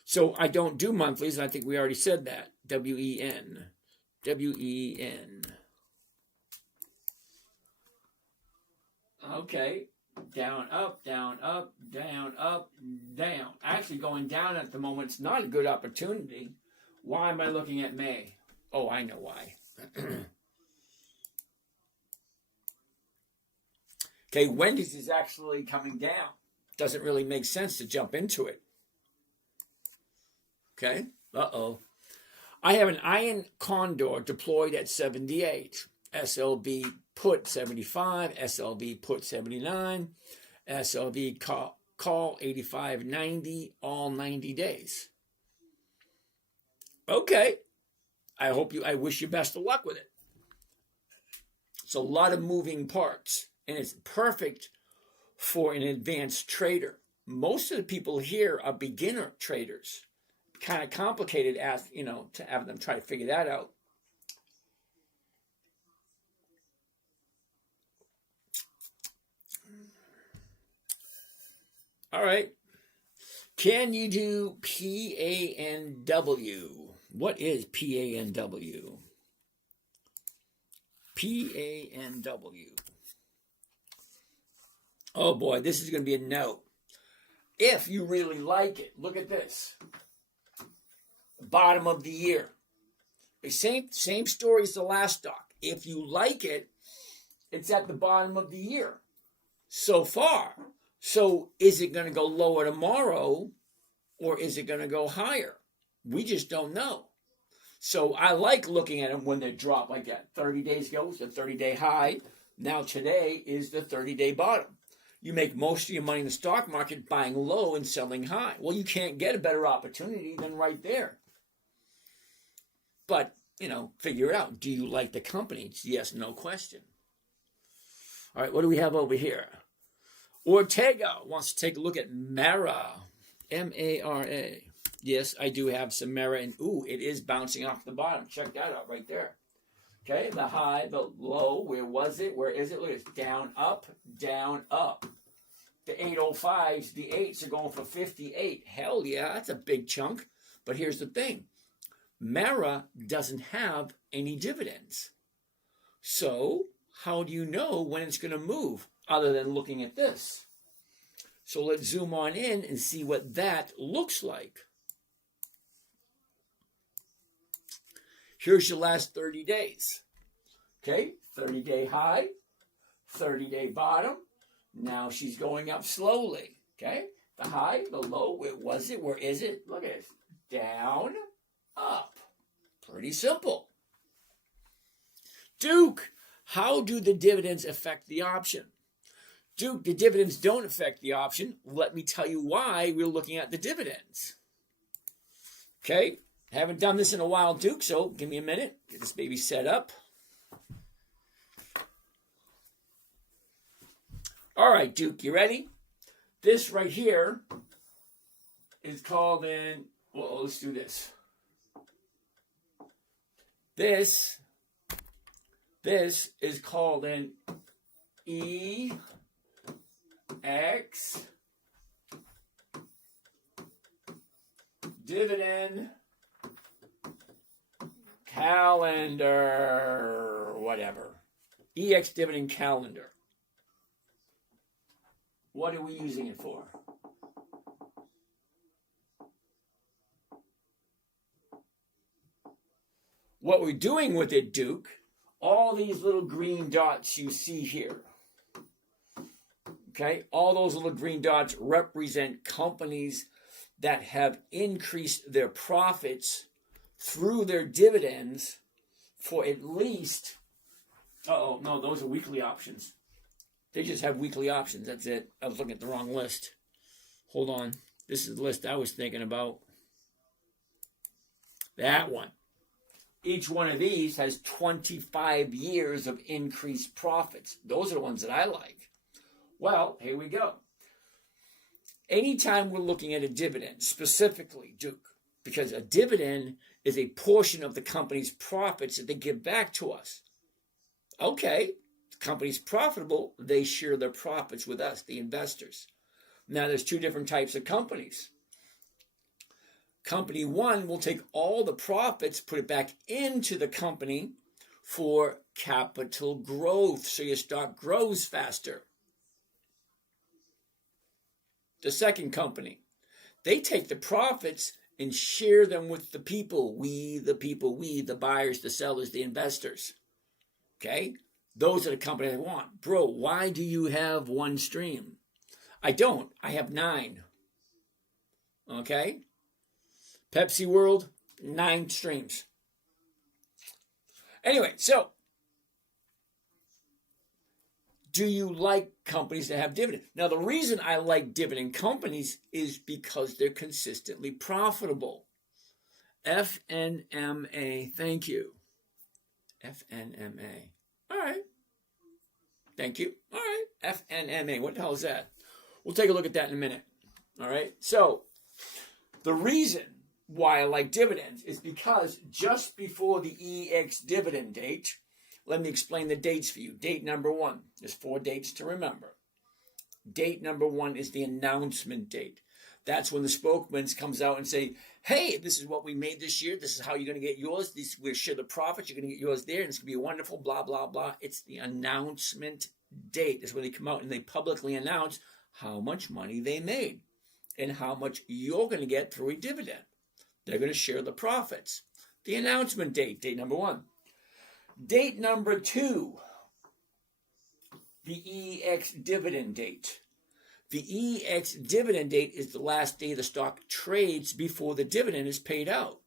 So I don't do monthlies, and I think we already said that. W-E-N. W-E-N. Okay. Down, up, down, up, down, up, down. Actually, going down at the moment, it's not a good opportunity. Why am I looking at May? Oh, I know why. Okay, Wendy's is actually coming down. Doesn't really make sense to jump into it. Okay, I have an iron condor deployed at 78. SLB put 75, SLB put 79, SLB call 85.90, all 90 days. Okay, I wish you best of luck with it. It's a lot of moving parts, and it's perfect for an advanced trader. Most of the people here are beginner traders. Kind of complicated, to have them try to figure that out. All right. Can you do PANW? What is PANW? PANW. Oh boy, this is going to be a no. If you really like it, look at this. Bottom of the year. The same story as the last stock. If you like it, it's at the bottom of the year so far. So is it going to go lower tomorrow or is it going to go higher? We just don't know. So I like looking at them when they drop like that. 30 days ago was the 30-day high. Now today is the 30-day bottom. You make most of your money in the stock market buying low and selling high. Well, you can't get a better opportunity than right there. But, figure it out. Do you like the company? It's yes, no question. All right, what do we have over here? Ortega wants to take a look at Mara. M-A-R-A. Yes, I do have some Mara. And, it is bouncing off the bottom. Check that out right there. Okay, the high, the low. Where was it? Where is it? Look, it's down, up, down, up. The 805s, the 8s are going for 58. Hell yeah, that's a big chunk. But here's the thing. Mara doesn't have any dividends. So how do you know when it's going to move other than looking at this? So let's zoom on in and see what that looks like. Here's your last 30 days. Okay, 30-day high, 30-day bottom. Now she's going up slowly. Okay, the high, the low, where was it? Where is it? Look at it. Down, up. Pretty simple. Duke, how do the dividends affect the option? Duke, the dividends don't affect the option. Let me tell you why we're looking at the dividends. Okay, haven't done this in a while, Duke, so give me a minute. Get this baby set up. All right, Duke, you ready? This right here is called let's do this. This is called an EX dividend calendar, whatever. EX dividend calendar. What are we using it for? What we're doing with it, Duke, all these little green dots you see here, okay, all those little green dots represent companies that have increased their profits through their dividends for at least, no, those are weekly options. They just have weekly options. That's it. I was looking at the wrong list. Hold on. This is the list I was thinking about. That one. Each one of these has 25 years of increased profits. Those are the ones that I like. Well, here we go. Anytime we're looking at a dividend, specifically, Duke, because a dividend is a portion of the company's profits that they give back to us. Okay, the company's profitable, they share their profits with us, the investors. Now, there's two different types of companies. Company one will take all the profits, put it back into the company for capital growth, so your stock grows faster. The second company, they take the profits and share them with the people, the buyers, the sellers, the investors. Okay? Those are the companies I want. Bro, why do you have one stream? I don't. I have 9. Okay? Pepsi World, 9 streams. Anyway, so do you like companies that have dividend? Now, the reason I like dividend companies is because they're consistently profitable. FNMA, thank you. FNMA. All right. Thank you. All right. FNMA. What the hell is that? We'll take a look at that in a minute. All right. So the reason why I like dividends is because just before the EX dividend date, let me explain the dates for you. Date number 1. There's 4 dates to remember. Date number 1 is the announcement date. That's when the spokesman comes out and say, hey, this is what we made this year. This is how you're going to get yours. We'll share the profits. You're going to get yours there. And it's going to be wonderful, blah, blah, blah. It's the announcement date. That's when they come out and they publicly announce how much money they made and how much you're going to get through a dividend. They're going to share the profits. The announcement date, date number 1. Date number 2, the EX dividend date. The EX dividend date is the last day the stock trades before the dividend is paid out.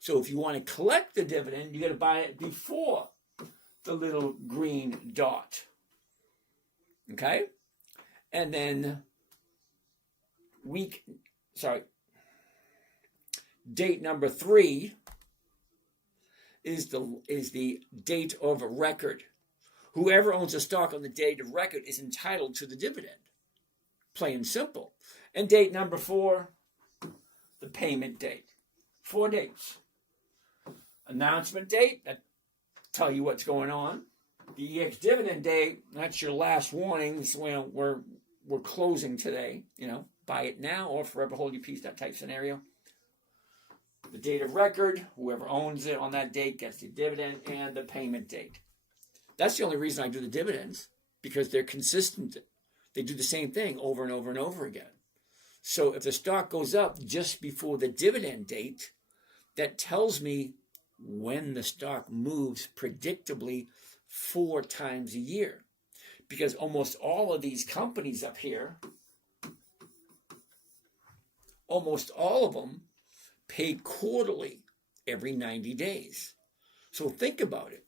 So if you want to collect the dividend, you got to buy it before the little green dot. Okay? And then date number 3 is the date of record. Whoever owns a stock on the date of record is entitled to the dividend. Plain and simple. And date number 4, the payment date. 4 dates. Announcement date, that tell you what's going on. The EX dividend date, that's your last warning. Well, we're closing today. Buy it now or forever hold your peace, that type scenario. The date of record, whoever owns it on that date gets the dividend, and the payment date. That's the only reason I do the dividends, because they're consistent. They do the same thing over and over and over again. So if the stock goes up just before the dividend date, that tells me when the stock moves predictably 4 times a year. Because almost all of these companies up here, almost all of them pay quarterly every 90 days. So think about it.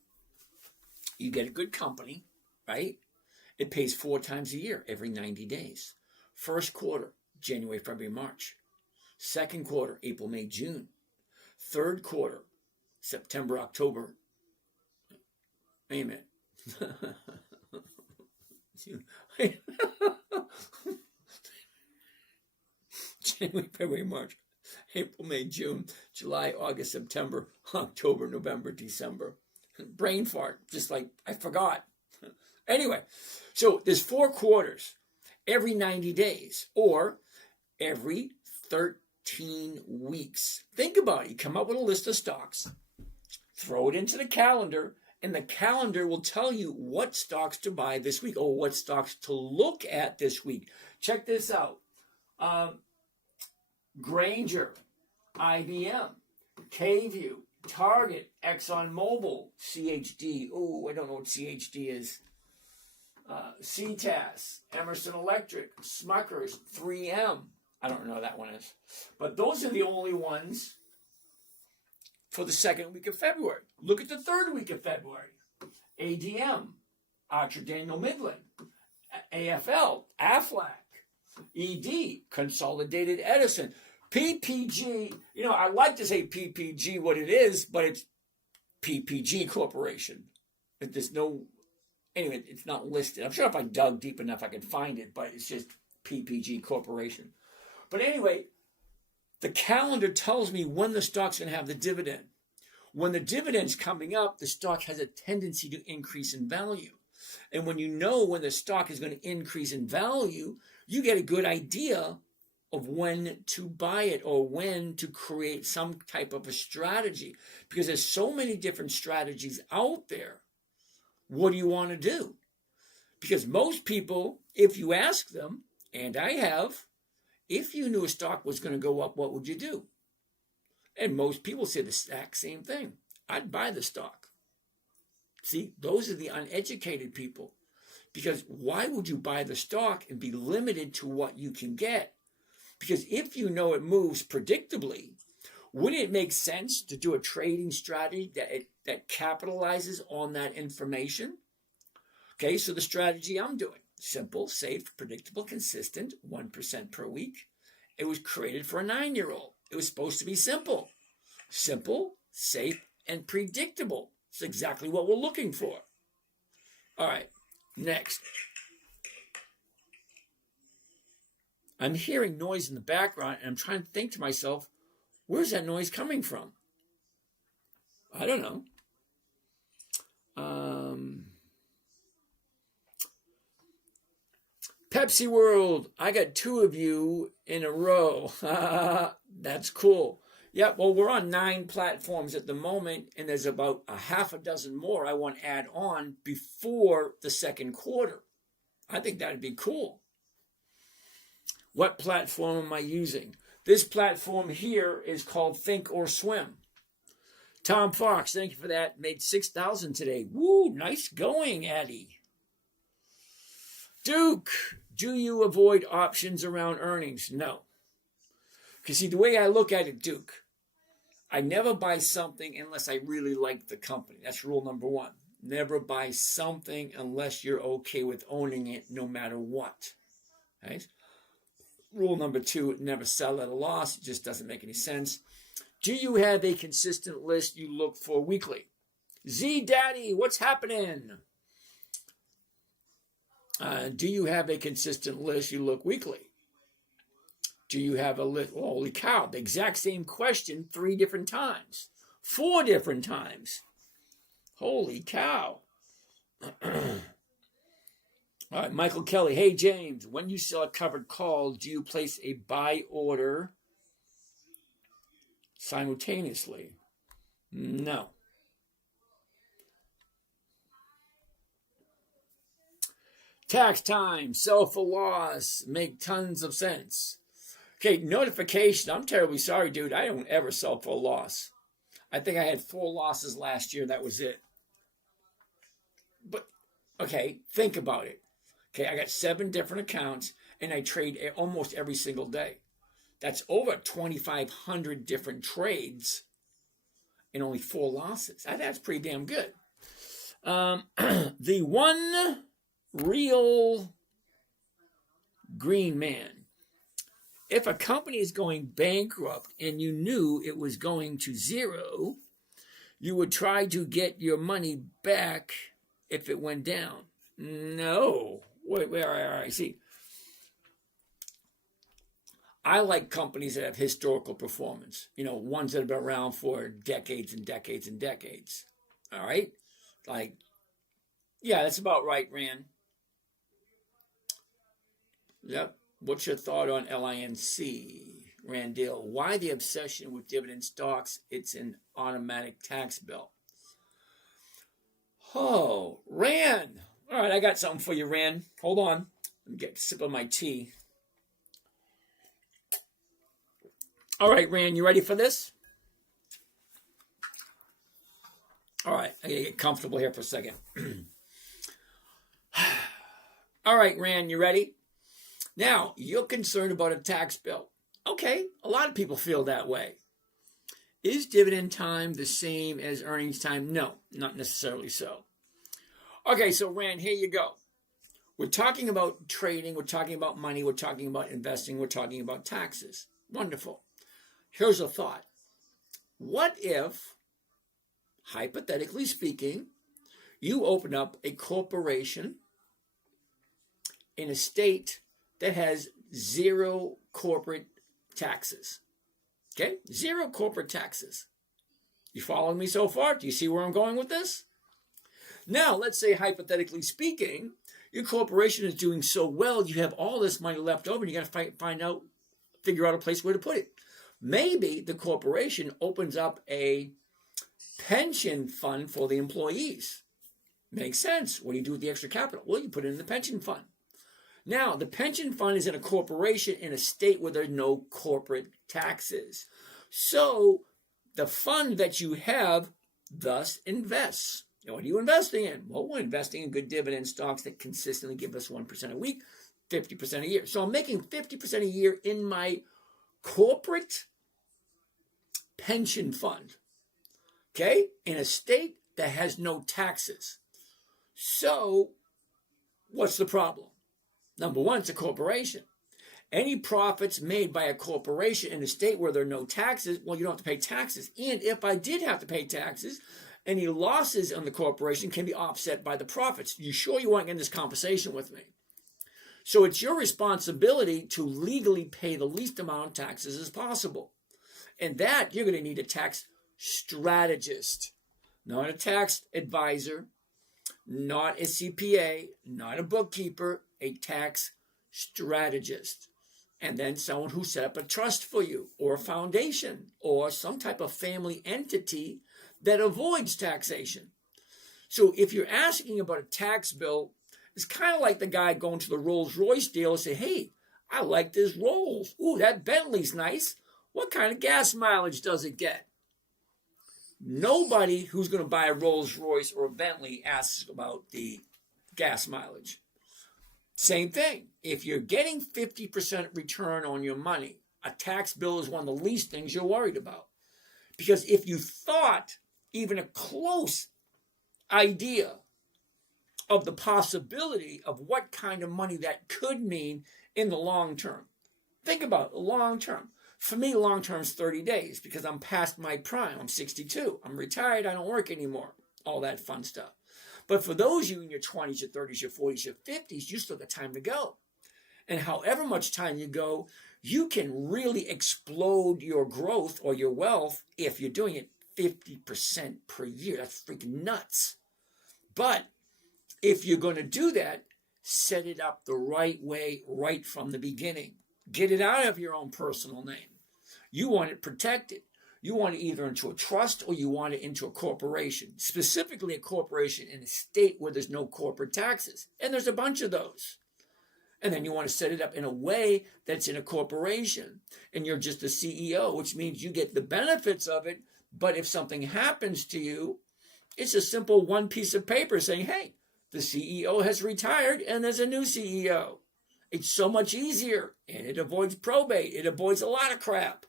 You get a good company, right? It pays 4 times a year, every 90 days. First quarter, January, February, March. Second quarter, April, May, June. Third quarter, September, October. Wait a minute. January, February, March. April, May, June, July, August, September, October, November, December. Brain fart, just like I forgot. Anyway, so there's 4 quarters every 90 days or every 13 weeks. Think about it. You come up with a list of stocks, throw it into the calendar, and the calendar will tell you what stocks to buy this week or what stocks to look at this week. Check this out. Granger, IBM, K-View, Target, ExxonMobil, CHD. Oh, I don't know what CHD is. CTAS, Emerson Electric, Smuckers, 3M. I don't know what that one is. But those are the only ones for the second week of February. Look at the third week of February. ADM, Archer Daniel Midland, AFL, Aflac, ED, Consolidated Edison, PPG. You know, I like to say PPG what it is, but it's PPG Corporation. There's no, anyway, it's not listed. I'm sure if I dug deep enough I could find it, but it's just PPG Corporation. But anyway, the calendar tells me when the stock's going to have the dividend. When the dividend's coming up, the stock has a tendency to increase in value. And when you know when the stock is going to increase in value, you get a good idea of when to buy it or when to create some type of a strategy. Because there's so many different strategies out there. What do you want to do? Because most people, if you ask them, and I have, if you knew a stock was going to go up, what would you do? And most people say the exact same thing. I'd buy the stock. See, those are the uneducated people. Because why would you buy the stock and be limited to what you can get? Because if you know it moves predictably, wouldn't it make sense to do a trading strategy that capitalizes on that information? Okay, so the strategy I'm doing, simple, safe, predictable, consistent, 1% per week. It was created for a 9-year-old. It was supposed to be simple. Simple, safe, and predictable. It's exactly what we're looking for. All right, next. I'm hearing noise in the background, and I'm trying to think to myself, where's that noise coming from? I don't know. Pepsi World, I got 2 of you in a row. That's cool. Yeah, well, we're on 9 platforms at the moment, and there's about a half a dozen more I want to add on before the second quarter. I think that'd be cool. What platform am I using? This platform here is called Think or Swim. Tom Fox, thank you for that. Made 6,000 today. Woo, nice going, Addie. Duke, do you avoid options around earnings? No. Because see, the way I look at it, Duke, I never buy something unless I really like the company. That's rule number 1. Never buy something unless you're okay with owning it no matter what. Right? Rule number 2, never sell at a loss. It just doesn't make any sense. Do you have a consistent list you look for weekly? Z Daddy, what's happening? Do you have a consistent list you look weekly? Do you have a list? Holy cow, the exact same question 3 different times. 4 different times. Holy cow. All right, Michael Kelly. Hey, James, when you sell a covered call, do you place a buy order simultaneously? No. Tax time, sell for loss, make tons of sense. Okay, notification. I'm terribly sorry, dude. I don't ever sell for a loss. I think I had 4 losses last year. That was it. But, okay, think about it. Okay, I got 7 different accounts, and I trade almost every single day. That's over 2,500 different trades and only 4 losses. That's pretty damn good. The one real green man. If a company is going bankrupt and you knew it was going to zero, you would try to get your money back if it went down. No. Wait, all right, see. I like companies that have historical performance. You know, ones that have been around for decades and decades and decades. All right? Like, yeah, that's about right, Rand. Yep. What's your thought on LINC, Randall? Why the obsession with dividend stocks? It's an automatic tax bill. Oh, Ran. All right, I got something for you, Ran. Hold on. Let me get a sip of my tea. All right, Ran, you ready for this? All right, I gotta get comfortable here for a second. All right, Ran, you ready? Now, you're concerned about a tax bill. Okay, a lot of people feel that way. Is dividend time the same as earnings time? No, not necessarily so. Okay, so Rand, here you go. We're talking about trading, we're talking about money, we're talking about investing, we're talking about taxes. Wonderful. Here's a thought. What if, hypothetically speaking, you open up a corporation in a state that has zero corporate taxes? Okay, zero corporate taxes. You following me so far? Do you see where I'm going with this? Now, let's say, hypothetically speaking, your corporation is doing so well, you have all this money left over, and you got to figure out a place where to put it. Maybe the corporation opens up a pension fund for the employees. Makes sense. What do you do with the extra capital? Well, you put it in the pension fund. Now, the pension fund is in a corporation in a state where there are no corporate taxes. So, the fund that you have thus invests. What are you investing in? Well, we're investing in good dividend stocks that consistently give us 1% a week, 50% a year. So I'm making 50% a year in my corporate pension fund, okay, in a state that has no taxes. So what's the problem? Number one, it's a corporation. Any profits made by a corporation in a state where there are no taxes, well, you don't have to pay taxes. And if I did have to pay taxes, any losses on the corporation can be offset by the profits. You sure you want to get in this conversation with me? So it's your responsibility to legally pay the least amount of taxes as possible. And that you're going to need a tax strategist, not a tax advisor, not a CPA, not a bookkeeper, a tax strategist. And then someone who set up a trust for you, or a foundation, or some type of family entity that avoids taxation. So if you're asking about a tax bill, it's kind of like the guy going to the Rolls Royce dealer and say, hey, I like this Rolls. Ooh, that Bentley's nice. What kind of gas mileage does it get? Nobody who's going to buy a Rolls Royce or a Bentley asks about the gas mileage. Same thing. If you're getting 50% return on your money, a tax bill is one of the least things you're worried about. Because if you thought even a close idea of the possibility of what kind of money that could mean in the long term, think about it, long term. For me, long term is 30 days because I'm past my prime. I'm 62. I'm retired. I don't work anymore. All that fun stuff. But for those of you in your 20s, your 30s, your 40s, your 50s, you still got time to go. And however much time you go, you can really explode your growth or your wealth if you're doing it 50% per year. That's freaking nuts. But if you're going to do that, set it up the right way right from the beginning. Get it out of your own personal name. You want it protected. You want it either into a trust or you want it into a corporation, specifically a corporation in a state where there's no corporate taxes. And there's a bunch of those. And then you want to set it up in a way that's in a corporation and you're just the CEO, which means you get the benefits of it. But if something happens to you, it's a simple one piece of paper saying, hey, the CEO has retired and there's a new CEO. It's so much easier and it avoids probate. It avoids a lot of crap.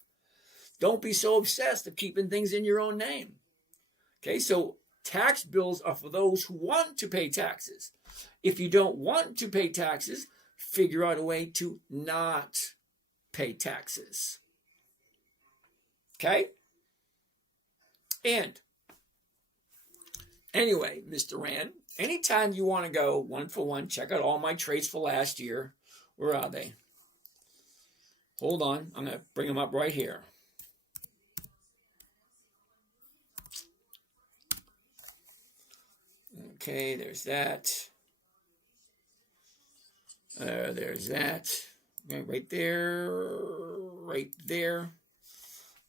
Don't be so obsessed with keeping things in your own name. Okay, so tax bills are for those who want to pay taxes. If you don't want to pay taxes, figure out a way to not pay taxes. Okay? And anyway, Mr. Rand, anytime you want to go one for one, check out all my trades for last year. Where are they? Hold on. I'm going to bring them up right here. Okay, there's that. There's that. Okay, right there. Right there.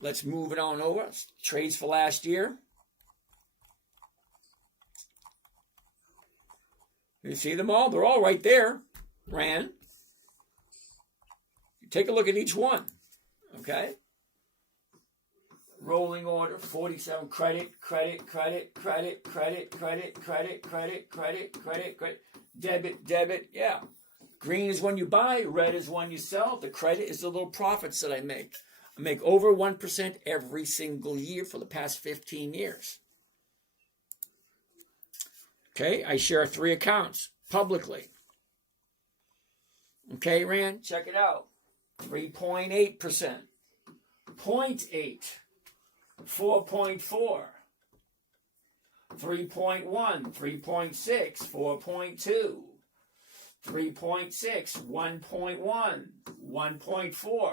Let's move it on over. Trades for last year. You see them all? They're all right there, Ran. Take a look at each one, okay? Rolling order, 47, credit, debit, yeah. Green is when you buy, red is when you sell. The credit is the little profits that I make. I make over 1% every single year for the past 15 years. Okay, I share 3 accounts publicly. Okay, Rand, check it out. 3.8%, 0.8, 4.4, 3.1, 3.6, 4.2, 3.6, 1.1, 1.4,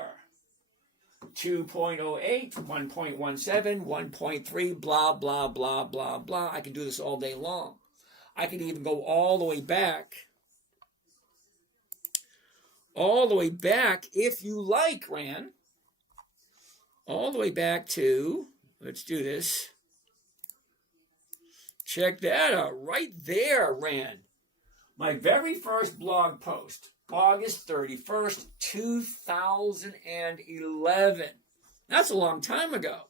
2.08, 1.17, 1.3, blah, blah, blah, blah, blah. I can do this all day long. I can even go all the way back if you like, Ran. All the way back to, let's do this. Check that out right there, Ran. My very first blog post, August 31st, 2011. That's a long time ago.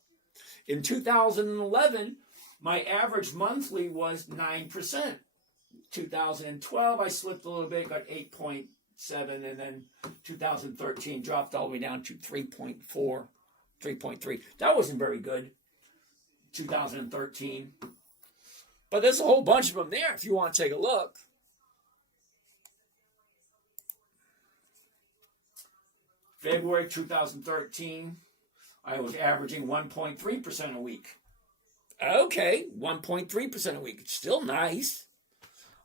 In 2011, my average monthly was 9%. 2012, I slipped a little bit, got 8.7, and then 2013 dropped all the way down to 3.4, 3.3. That wasn't very good, 2013. But there's a whole bunch of them there if you want to take a look. February 2013, I was averaging 1.3% a week. Okay, 1.3% a week. It's still nice.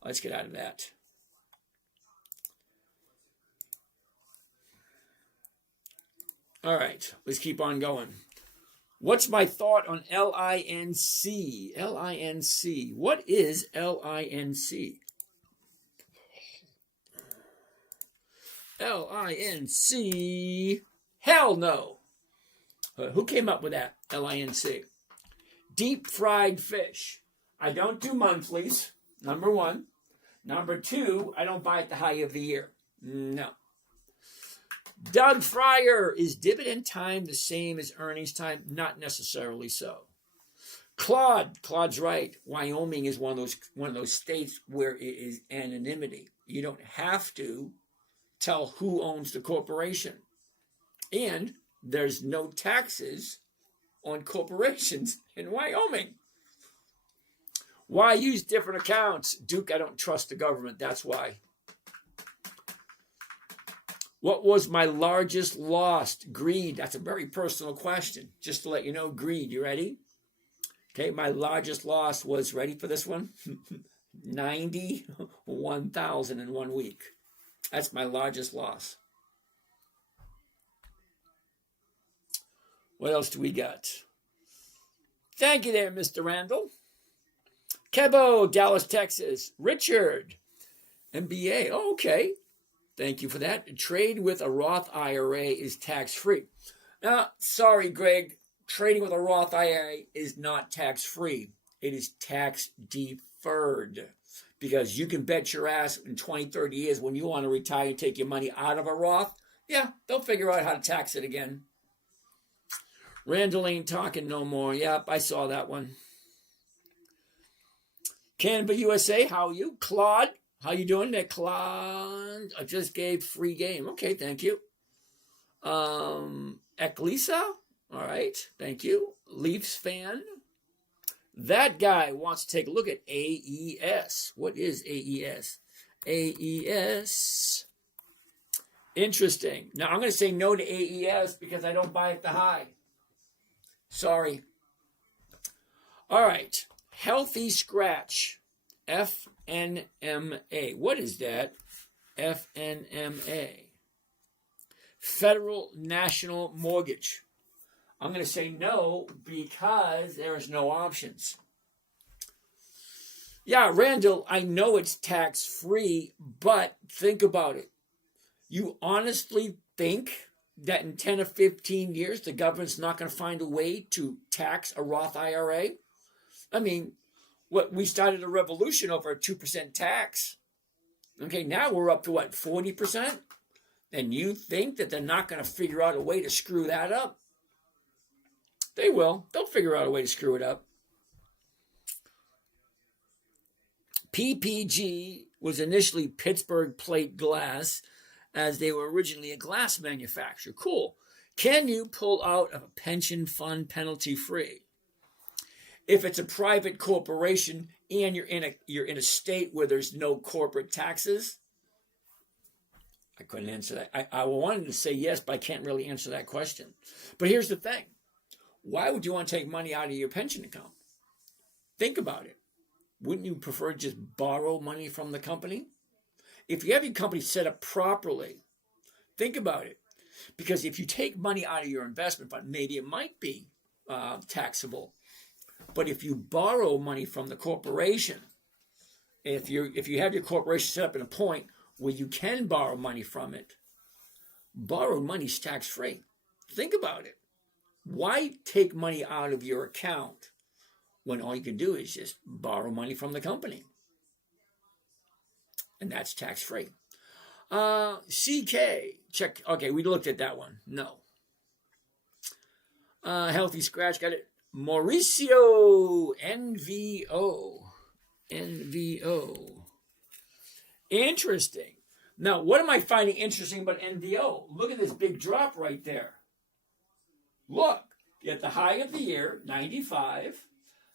Let's get out of that. All right, let's keep on going. What's my thought on LINC? LINC. What is LINC? LINC. Hell no. Who came up with that? LINC. Deep fried fish. I don't do monthlies, number one. Number two, I don't buy at the high of the year. No. Doug Fryer, is dividend time the same as earnings time? Not necessarily so. Claude's right. Wyoming is one of those states where it is anonymity. You don't have to tell who owns the corporation. And there's no taxes on corporations in Wyoming. Why use different accounts? Duke, I don't trust the government. That's why. What was my largest loss? Greed. That's a very personal question. Just to let you know, greed. You ready? Okay, my largest loss was, ready for this one? 91,000 in 1 week. That's my largest loss. What else do we got? Thank you there, Mr. Randall. Kebo, Dallas, Texas. Richard, MBA. Oh, okay. Thank you for that. Trade with a Roth IRA is tax-free. Now, sorry, Greg. Trading with a Roth IRA is not tax-free. It is tax-deferred. Because you can bet your ass in 20, 30 years when you want to retire and take your money out of a Roth, yeah, they'll figure out how to tax it again. Randall ain't talking no more. Yep, I saw that one. Canva USA, how are you? Claude, how you doing there, Claude? I just gave free game. Okay, thank you. Eklisa, all right, thank you. Leafs fan. That guy wants to take a look at AES. What is AES? AES. Interesting. Now, I'm going to say no to AES because I don't buy at the high. Sorry. All right. Healthy Scratch. FNMA. What is that? FNMA. Federal National Mortgage. I'm going to say no because there is no options. Yeah, Randall, I know it's tax-free, but think about it. You honestly think that in 10 or 15 years, the government's not going to find a way to tax a Roth IRA? I mean, we started a revolution over a 2% tax. Okay, now we're up to what, 40%? And you think that they're not going to figure out a way to screw that up? They will. They'll figure out a way to screw it up. PPG was initially Pittsburgh Plate Glass, as they were originally a glass manufacturer. Cool. Can you pull out of a pension fund penalty free? If it's a private corporation and you're in a state where there's no corporate taxes, I couldn't answer that. I wanted to say yes, but I can't really answer that question. But here's the thing. Why would you want to take money out of your pension account? Think about it. Wouldn't you prefer to just borrow money from the company? If you have your company set up properly, think about it. Because if you take money out of your investment fund, maybe it might be taxable. But if you borrow money from the corporation, if you have your corporation set up in a point where you can borrow money from it, borrowed money is tax-free. Think about it. Why take money out of your account when all you can do is just borrow money from the company? And that's tax-free. CK, check. Okay, we looked at that one. No. Healthy Scratch, got it. Mauricio, NVO. Interesting. Now, what am I finding interesting about NVO? Look at this big drop right there. Look, at the high of the year, 95.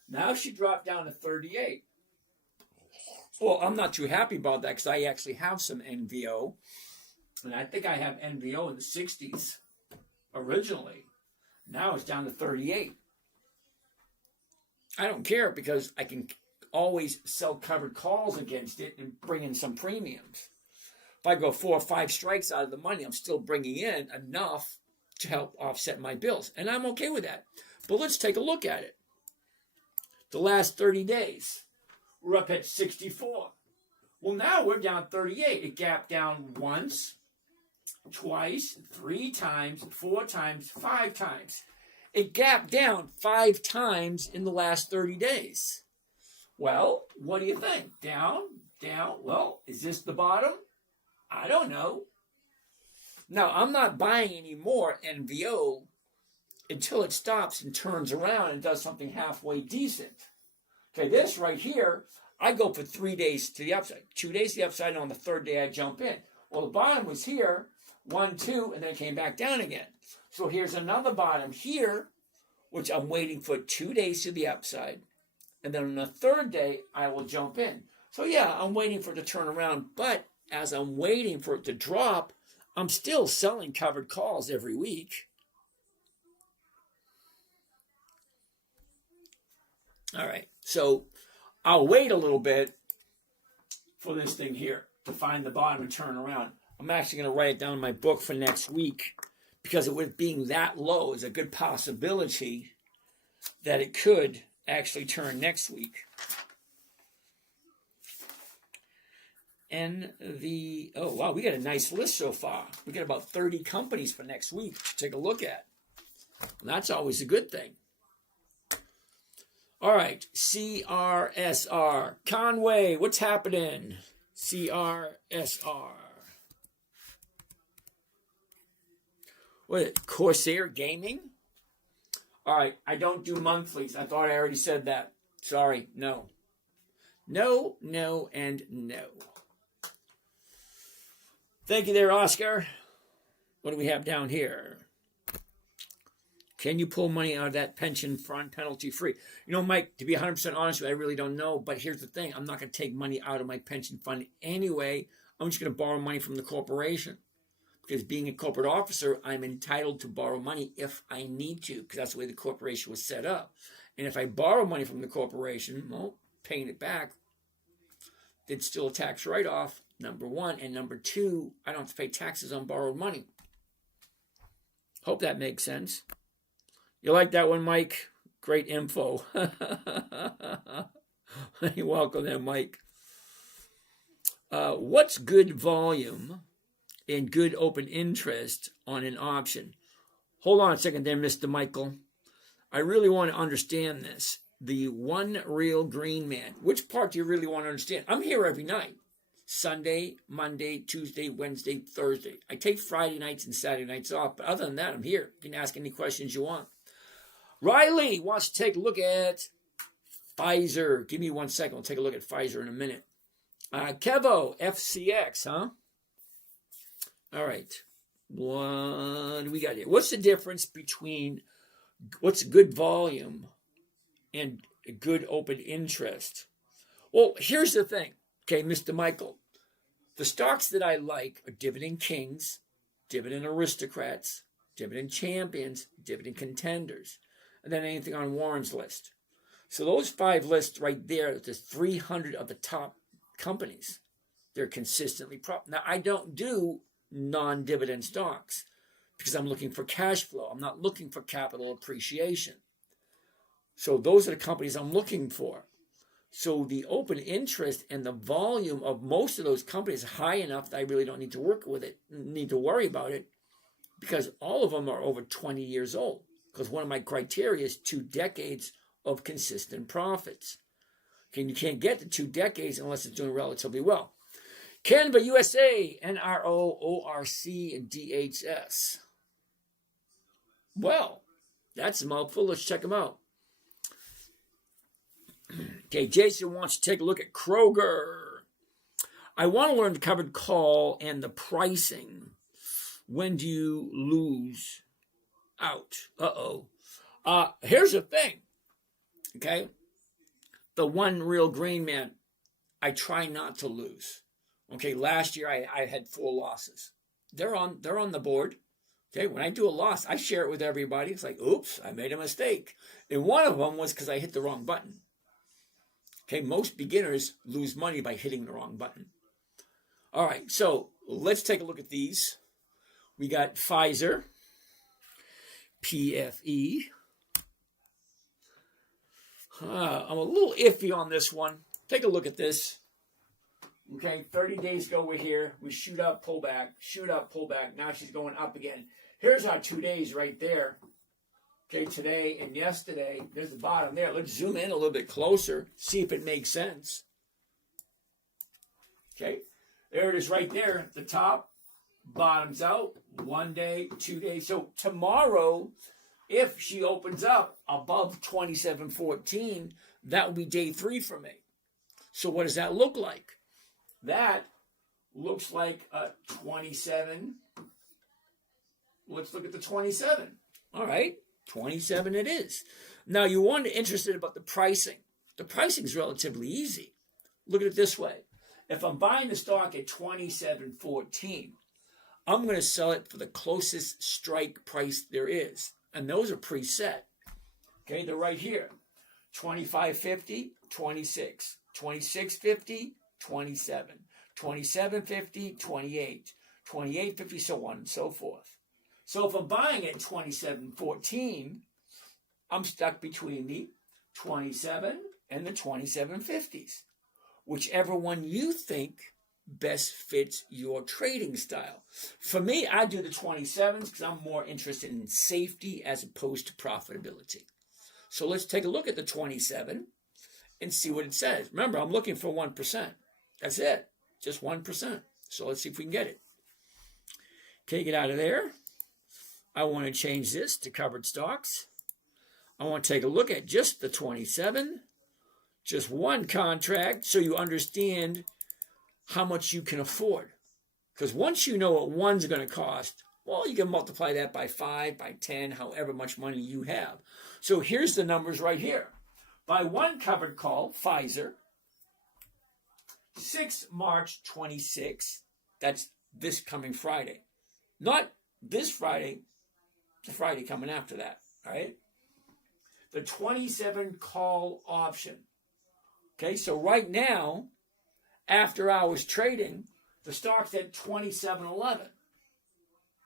Now she dropped down to 38. Well, I'm not too happy about that because I actually have some NVO. And I think I have NVO in the 60s originally. Now it's down to 38. I don't care because I can always sell covered calls against it and bring in some premiums. If I go 4 or 5 strikes out of the money, I'm still bringing in enough to help offset my bills. And I'm okay with that. But let's take a look at it. The last 30 days, we're up at 64. Well, now we're down 38. It gapped down once, twice, 3 times, 4 times, 5 times. It gapped down 5 times in the last 30 days. Well, what do you think? Down, down. Well, is this the bottom? I don't know. Now, I'm not buying any more NVO until it stops and turns around and does something halfway decent. Okay, this right here, I go for 3 days to the upside. 2 days to the upside, and on the 3rd day I jump in. Well, the bottom was here, 1, 2, and then it came back down again. So here's another bottom here, which I'm waiting for 2 days to the upside. And then on the 3rd day, I will jump in. So yeah, I'm waiting for it to turn around. But as I'm waiting for it to drop, I'm still selling covered calls every week. All right, so I'll wait a little bit for this thing here to find the bottom and turn around. I'm actually going to write it down in my book for next week because with being that low is a good possibility that it could actually turn next week. Oh wow, we got a nice list so far. We got about 30 companies for next week to take a look at. And that's always a good thing. All right, CRSR. Conway, what's happening? CRSR. What is it? Corsair Gaming? All right, I don't do monthlies. I thought I already said that. Sorry, no. No, no, and no. Thank you there, Oscar. What do we have down here? Can you pull money out of that pension fund penalty free? You know, Mike, to be 100% honest with you, I really don't know. But here's the thing. I'm not going to take money out of my pension fund anyway. I'm just going to borrow money from the corporation. Because being a corporate officer, I'm entitled to borrow money if I need to. Because that's the way the corporation was set up. And if I borrow money from the corporation, well, paying it back, it's still a tax write-off, number one. And number two, I don't have to pay taxes on borrowed money. Hope that makes sense. You like that one, Mike? Great info. You're welcome there, Mike. What's good volume and good open interest on an option? Hold on a second there, Mr. Michael. I really want to understand this. The one real green man. Which part do you really want to understand? I'm here every night. Sunday, Monday, Tuesday, Wednesday, Thursday. I take Friday nights and Saturday nights off, but other than that, I'm here. You can ask any questions you want. Riley wants to take a look at Pfizer. Give me 1 second. We'll take a look at Pfizer in a minute. Kevo, FCX, huh? All right. What do we got here? What's the difference between what's good volume and good open interest? Well, here's the thing. Okay, Mr. Michael. The stocks that I like are Dividend Kings, Dividend Aristocrats, Dividend Champions, Dividend Contenders, and then anything on Warren's list. So those 5 lists right there, there's 300 of the top companies. They're consistently profitable. Now, I don't do non-dividend stocks because I'm looking for cash flow. I'm not looking for capital appreciation. So those are the companies I'm looking for. So the open interest and the volume of most of those companies is high enough that I really don't need to worry about it, because all of them are over 20 years old. Because one of my criteria is 2 decades of consistent profits. Okay, you can't get to 2 decades unless it's doing relatively well. Canva USA, NRO, ORC, and DHS. Well, that's a mouthful. Let's check them out. Okay, Jason wants to take a look at Kroger. I want to learn the covered call and the pricing. When do you lose out? Here's the thing. Okay, the one real green man, I try not to lose. Okay, last year I had 4 losses. They're on the board. Okay, when I do a loss, I share it with everybody. It's like, oops, I made a mistake. And one of them was because I hit the wrong button. Okay, most beginners lose money by hitting the wrong button. All right, so let's take a look at these. We got Pfizer, PFE. I'm a little iffy on this one. Take a look at this. Okay, 30 days ago we're here. We shoot up, pull back, shoot up, pull back. Now she's going up again. Here's our 2 days right there. Okay, today and yesterday. There's the bottom there. Let's zoom in a little bit closer, see if it makes sense. Okay, there it is right there. The top, bottoms out. 1 day, 2 days. So tomorrow, if she opens up above 27.14, that will be day 3 for me. So what does that look like? That looks like a 27. Let's look at the 27. All right, 27 it is. Now, you weren't interested about the pricing. The pricing is relatively easy. Look at it this way. If I'm buying the stock at 27.14, I'm going to sell it for the closest strike price there is. And those are preset. Okay, they're right here. 25.50, 26. 26.50, 27. 27.50, 28. 28.50, so on and so forth. So if I'm buying at 27.14, I'm stuck between the 27 and the 27.50s. Whichever one you think best fits your trading style. For me, I do the 27s because I'm more interested in safety as opposed to profitability. So let's take a look at the 27 and see what it says. Remember, I'm looking for 1%. That's it. Just 1%. So let's see if we can get it. Okay, get out of there. I want to change this to covered stocks. I want to take a look at just the 27. Just one contract so you understand how much you can afford. Because once you know what one's going to cost, well, you can multiply that by 5, by 10, however much money you have. So here's the numbers right here. By one covered call, Pfizer, 6 March 26, that's this coming Friday. Not this Friday, the Friday coming after that, all right? The 27 call option. Okay, so right now, after hours trading, the stock's at 27.11.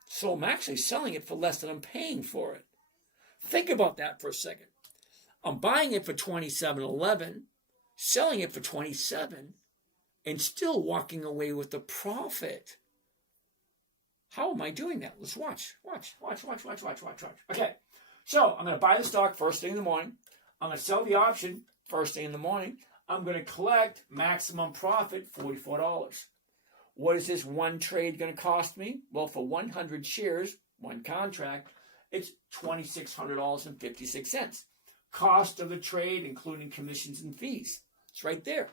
So I'm actually selling it for less than I'm paying for it. Think about that for a second. I'm buying it for 27.11, selling it for 27, and still walking away with the profit. How am I doing that? Let's watch. Okay, so I'm going to buy the stock first thing in the morning. I'm going to sell the option first thing in the morning. I'm going to collect maximum profit, $44. What is this one trade going to cost me? Well, for 100 shares, one contract, it's $2,600.56. Cost of the trade, including commissions and fees. It's right there.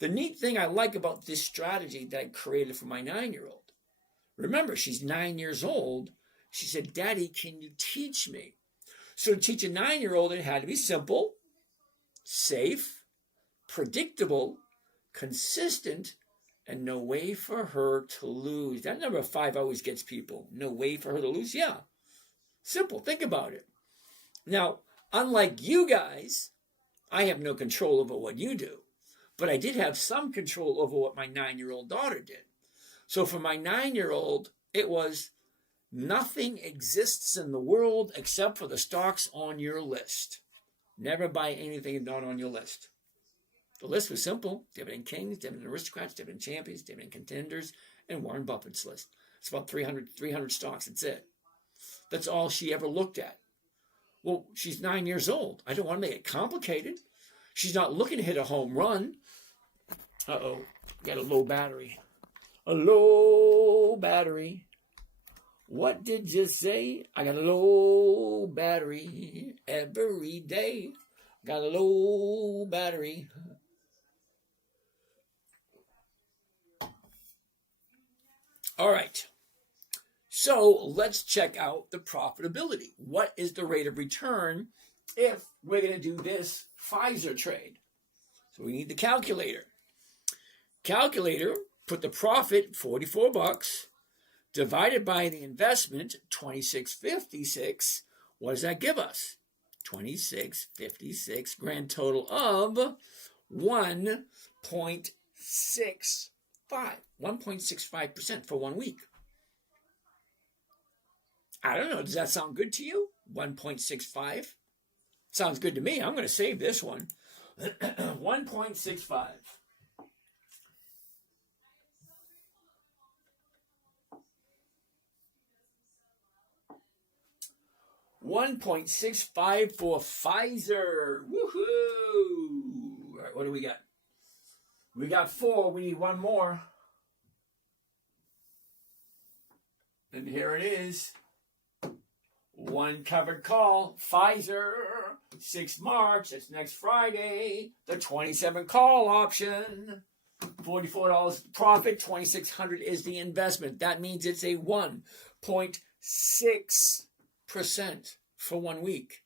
The neat thing I like about this strategy that I created for my 9-year-old, remember, she's 9 years old. She said, Daddy, can you teach me? So to teach a 9-year-old, it had to be simple, safe, predictable, consistent, and no way for her to lose. That number 5 always gets people. No way for her to lose? Yeah. Simple. Think about it. Now, unlike you guys, I have no control over what you do. But I did have some control over what my 9-year-old daughter did. So for my 9-year-old, it was nothing exists in the world except for the stocks on your list. Never buy anything not on your list. The list was simple. Dividend Kings, Dividend Aristocrats, Dividend Champions, Dividend Contenders, and Warren Buffett's list. It's about 300 stocks. That's it. That's all she ever looked at. Well, she's 9 years old. I don't want to make it complicated. She's not looking to hit a home run. Uh-oh, got a low battery. A low battery. What did you say? I got a low battery every day. Got a low battery. All right. So let's check out the profitability. What is the rate of return if we're going to do this Pfizer trade? So we need the calculator. Calculator, put the profit, $44, divided by the investment, $26.56. What does that give us? $26.56, grand total of 1.65. 1.65% for 1 week. I don't know. Does that sound good to you? 1.65? Sounds good to me. I'm going to save this one. 1.65. $1.65 for Pfizer. Woohoo! All right, what do we got? We got 4. We need one more. And here it is. One covered call. Pfizer. 6 March. That's next Friday. The 27 call option. $44 profit. $2,600 is the investment. That means it's a 1.6% for 1 week.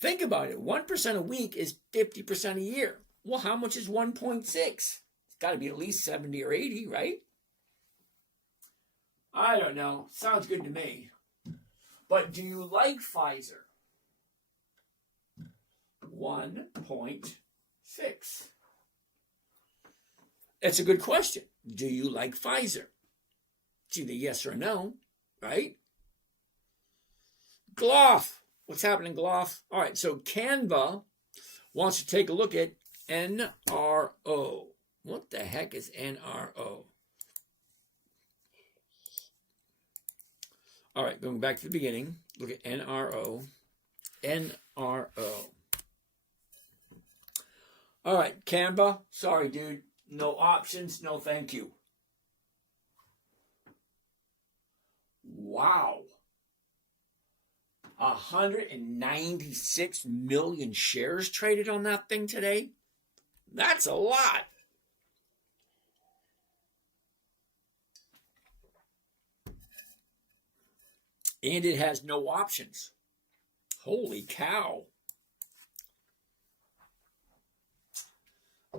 Think about it. 1% a week is 50% a year. Well, how much is 1.6? It's got to be at least 70 or 80, right? I don't know. Sounds good to me. But do you like Pfizer? 1.6. That's a good question. Do you like Pfizer? It's either yes or no, right? Gloff. What's happening, Gloff? All right, so Canva wants to take a look at NRO. What the heck is NRO? All right, going back to the beginning. Look at NRO. NRO. All right, Canva. Sorry, dude. No options. No thank you. Wow. 196 million shares traded on that thing today? That's a lot. And it has no options. Holy cow.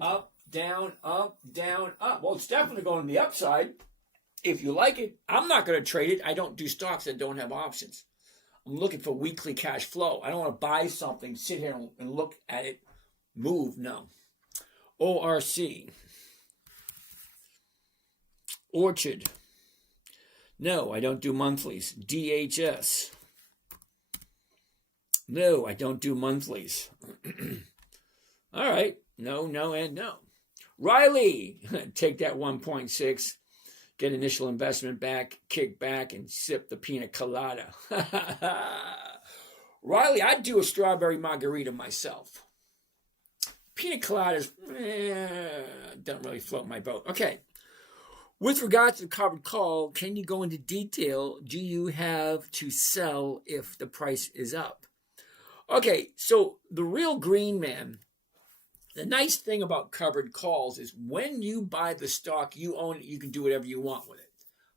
Up, down, up, down, up. Well, it's definitely going on the upside. If you like it, I'm not going to trade it. I don't do stocks that don't have options. I'm looking for weekly cash flow. I don't want to buy something, sit here and look at it move. No. ORC. Orchard. No, I don't do monthlies. DHS. No, I don't do monthlies. All right. No, no, and no. Riley. Take that 1.6. Get initial investment back, kick back, and sip the pina colada. Riley, I'd do a strawberry margarita myself. pina coladas don't really float my boat. Okay. With regards to the covered call, can you go into detail? Do you have to sell if the price is up? Okay, so the real green man, the nice thing about covered calls is when you buy the stock, you own it, you can do whatever you want with it.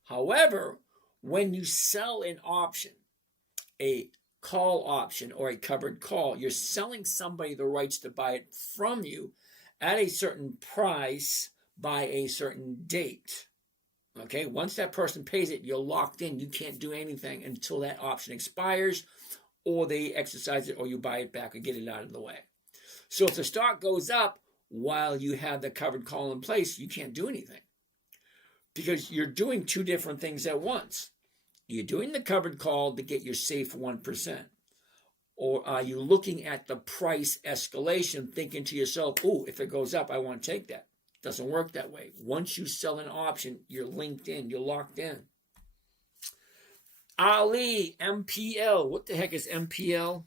However, when you sell an option, a call option or a covered call, you're selling somebody the rights to buy it from you at a certain price by a certain date. Okay, once that person pays it, you're locked in. You can't do anything until that option expires, or they exercise it, or you buy it back or get it out of the way. So if the stock goes up while you have the covered call in place, you can't do anything because you're doing two different things at once. You're doing the covered call to get your safe 1%. Or are you looking at the price escalation, thinking to yourself, oh, if it goes up, I want to take that. Doesn't work that way. Once you sell an option, you're linked in, you're locked in. Ali, MPL. What the heck is MPL?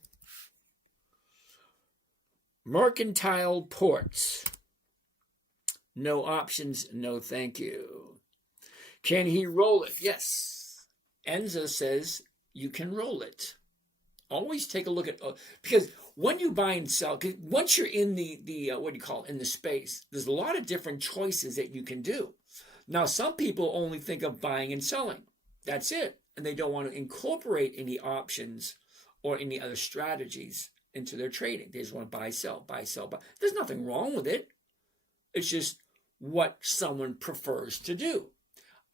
Mercantile Ports. No options, no thank you. Can he roll it? Yes. Enza says you can roll it. Always take a look at, because when you buy and sell, once you're in the what do you call it, in the space, there's a lot of different choices that you can do. Now, some people only think of buying and selling. That's it. And they don't want to incorporate any options or any other strategies into their trading. They just want to buy, sell, buy, sell, buy. There's nothing wrong with it. It's just what someone prefers to do.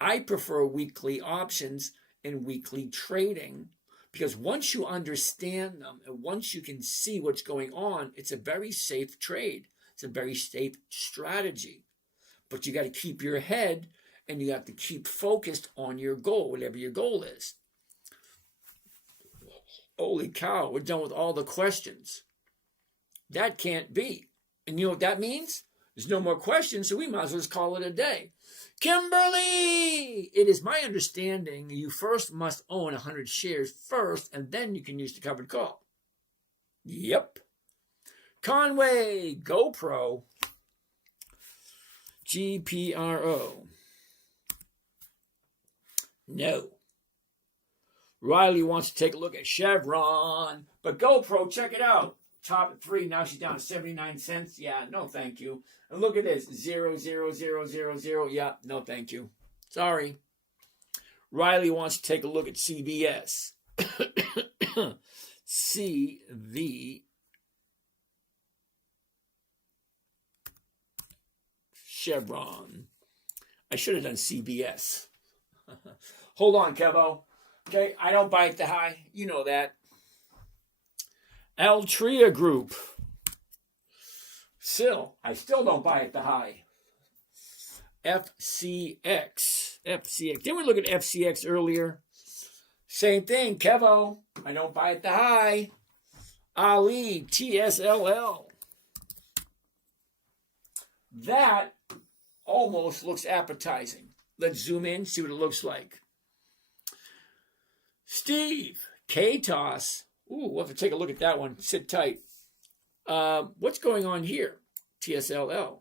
I prefer weekly options and weekly trading, because once you understand them and once you can see what's going on, it's a very safe trade. It's a very safe strategy. But you got to keep your head and you have to keep focused on your goal, whatever your goal is. Holy cow, we're done with all the questions. That can't be. And you know what that means? There's no more questions, so we might as well just call it a day. Kimberly! It is my understanding you first must own 100 shares first, and then you can use the covered call. Yep. Conway, GoPro, GPRO. No. Riley wants to take a look at Chevron, but GoPro, check it out. Top at 3, now she's down to 79 cents. Yeah, no thank you. And look at this, 0.00000. Yeah, no thank you. Sorry. Riley wants to take a look at CBS. CV Chevron. I should have done CBS. Hold on, Kevo. Okay, I don't buy at the high. You know that. Altria Group. I still don't buy at the high. FCX. Didn't we look at FCX earlier? Same thing, Kevo. I don't buy at the high. Ali, TSLL. That almost looks appetizing. Let's zoom in, see what it looks like. Steve, KTOS. Ooh, we'll have to take a look at that one. Sit tight. What's going on here? TSLL.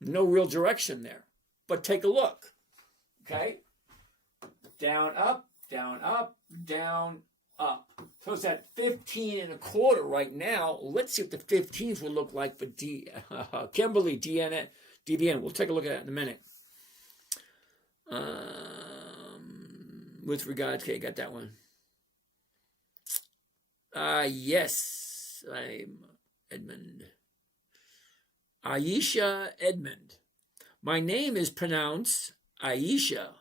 No real direction there. But take a look. Okay? Down, up, down, up, down, up. So it's at 15.25 right now. Let's see what the 15s would look like for Kimberly, DBN. We'll take a look at that in a minute. With regards, okay, got that one. Yes, I'm Edmund. Aisha Edmund. My name is pronounced Aisha.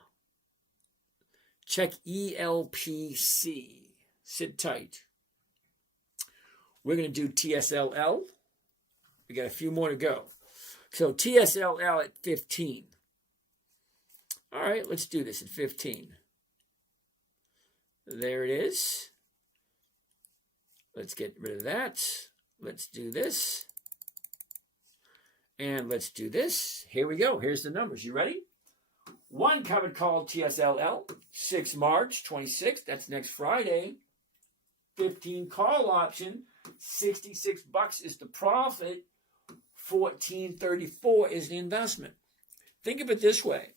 Check ELPC. Sit tight. We're going to do TSLL. We got a few more to go. So TSLL at 15. All right, let's do this at 15. There it is. Let's get rid of that. Let's do this. And let's do this. Here we go. Here's the numbers. You ready? 1 covered call TSLL. 6 March 26th. That's next Friday. 15 call option. $66 is the profit. $14.34 is the investment. Think of it this way.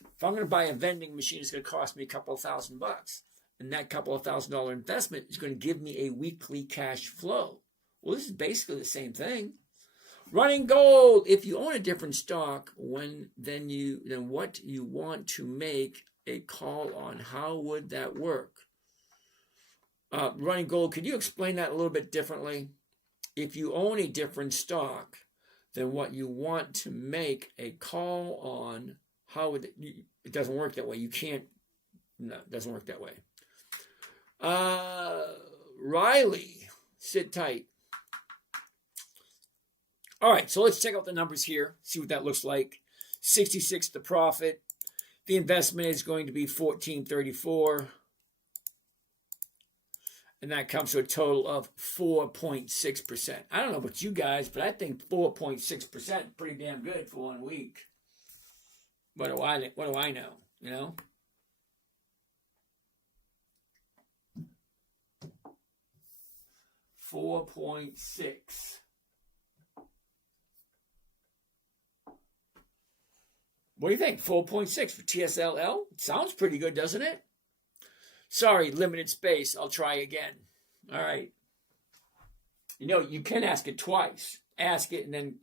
If I'm going to buy a vending machine, it's going to cost me a couple of $1,000. And that couple of $1,000 investment is going to give me a weekly cash flow. Well, this is basically the same thing. Running gold. If you own a different stock, then what you want to make a call on, how would that work? Running gold, could you explain that a little bit differently? If you own a different stock, then what you want to make a call on, how would it doesn't work that way. You can't. No, it doesn't work that way. Riley, sit tight. All right, so let's check out the numbers here, see what that looks like. 66 the profit. The investment is going to be $14.34. And that comes to a total of 4.6%. I don't know about you guys, but I think 4.6% pretty damn good for 1 week. What do I know, you know? $4.6. What do you think? 4.6 for TSLL? Sounds pretty good, doesn't it? Sorry, limited space. I'll try again. All right. You know, you can ask it twice. Ask it and then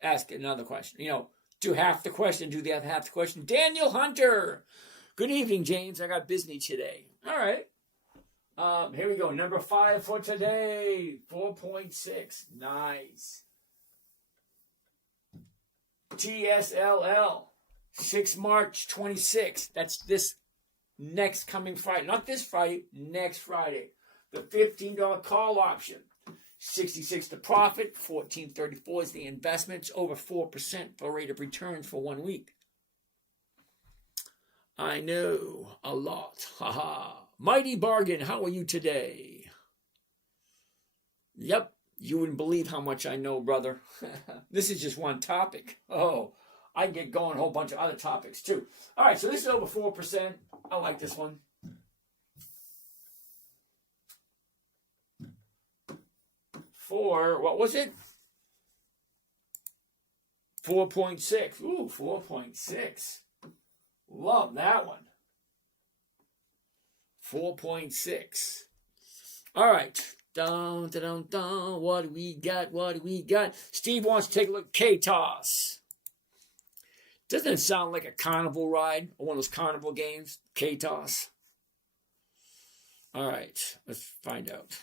ask it another question. You know, do half the question, do the other half the question. Daniel Hunter. Good evening, James. I got busy today. All right. Here we go. Number 5 for today. 4.6. Nice. TSLL. 6 March 26. That's this next coming Friday. Not this Friday, next Friday. The $15 call option. 66 the profit, 14.34 is the investment. It's over 4% for rate of return for 1 week. I know a lot. Haha. Mighty bargain. How are you today? Yep, you wouldn't believe how much I know, brother. This is just one topic. Oh, I can get going a whole bunch of other topics too. All right, so this is over 4%. I like this one. What was it? 4.6. Ooh, 4.6. Love that one. 4.6. All right. Dun, dun, dun, dun. What do we got? What do we got? Steve wants to take a look at K-Toss. Doesn't it sound like a carnival ride or one of those carnival games? K-Toss. All right. Let's find out.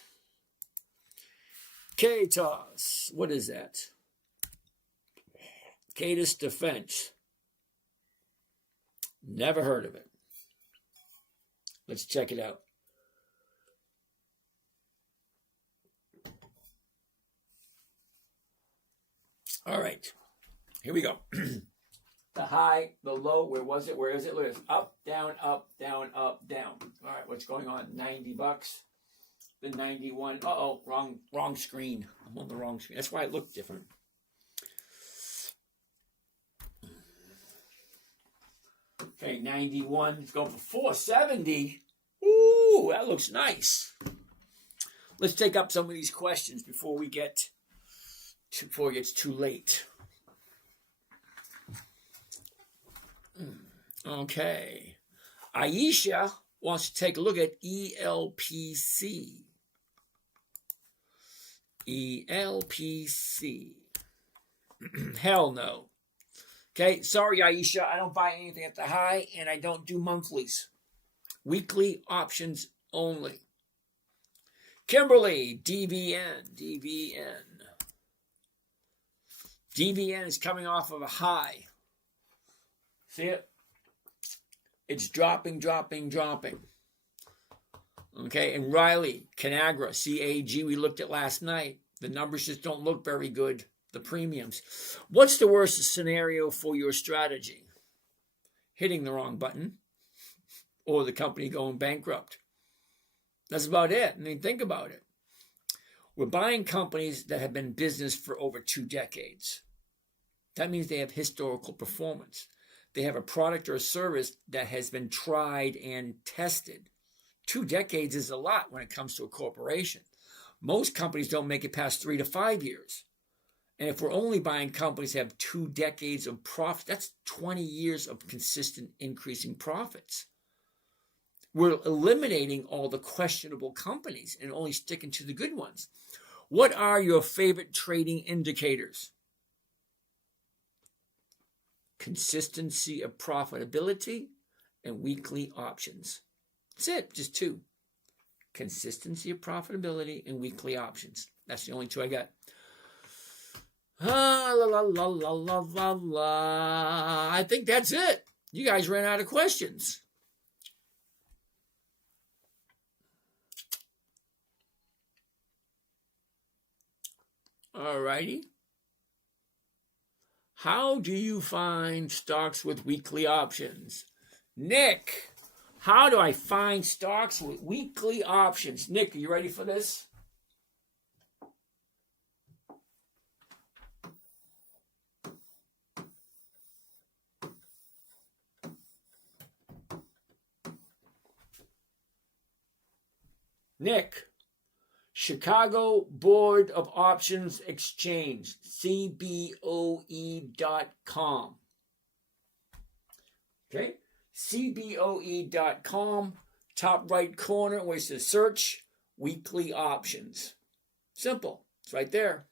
K-Toss. What is that? Cadus Defense. Never heard of it. Let's check it out. All right. Here we go. The high, the low, where was it? Where is it? Look at this. Up, down, up, down, up, down. All right, what's going on? $90. The 91. Uh-oh, wrong screen. I'm on the wrong screen. That's why it looked different. Okay, 91. It's going for 470. Ooh, that looks nice. Let's take up some of these questions before it gets too late. Okay. Aisha wants to take a look at ELPC. ELPC. Hell no. Okay, sorry, Aisha. I don't buy anything at the high, and I don't do monthlies. Weekly options only. Kimberly, DVN. DVN is coming off of a high. See it? It's dropping. Okay, and Riley, Conagra, CAG, we looked at last night. The numbers just don't look very good, the premiums. What's the worst scenario for your strategy? Hitting the wrong button or the company going bankrupt. That's about it. I mean, think about it. We're buying companies that have been in business for over 2 decades. That means they have historical performance. They have a product or a service that has been tried and tested. 2 decades is a lot when it comes to a corporation. Most companies don't make it past 3 to 5 years. And if we're only buying companies that have 2 decades of profit, that's 20 years of consistent increasing profits. We're eliminating all the questionable companies and only sticking to the good ones. What are your favorite trading indicators? Consistency of profitability and weekly options. That's it, just 2. Consistency of profitability and weekly options. That's the only 2 I got. La, la, la, la, la, la, la. I think that's it. You guys ran out of questions. All righty. How do you find stocks with weekly options? Nick, how do I find stocks with weekly options? Nick, are you ready for this? Nick, Chicago Board of Options Exchange, CBOE.com. Okay, CBOE.com, top right corner where it says search weekly options. Simple, it's right there.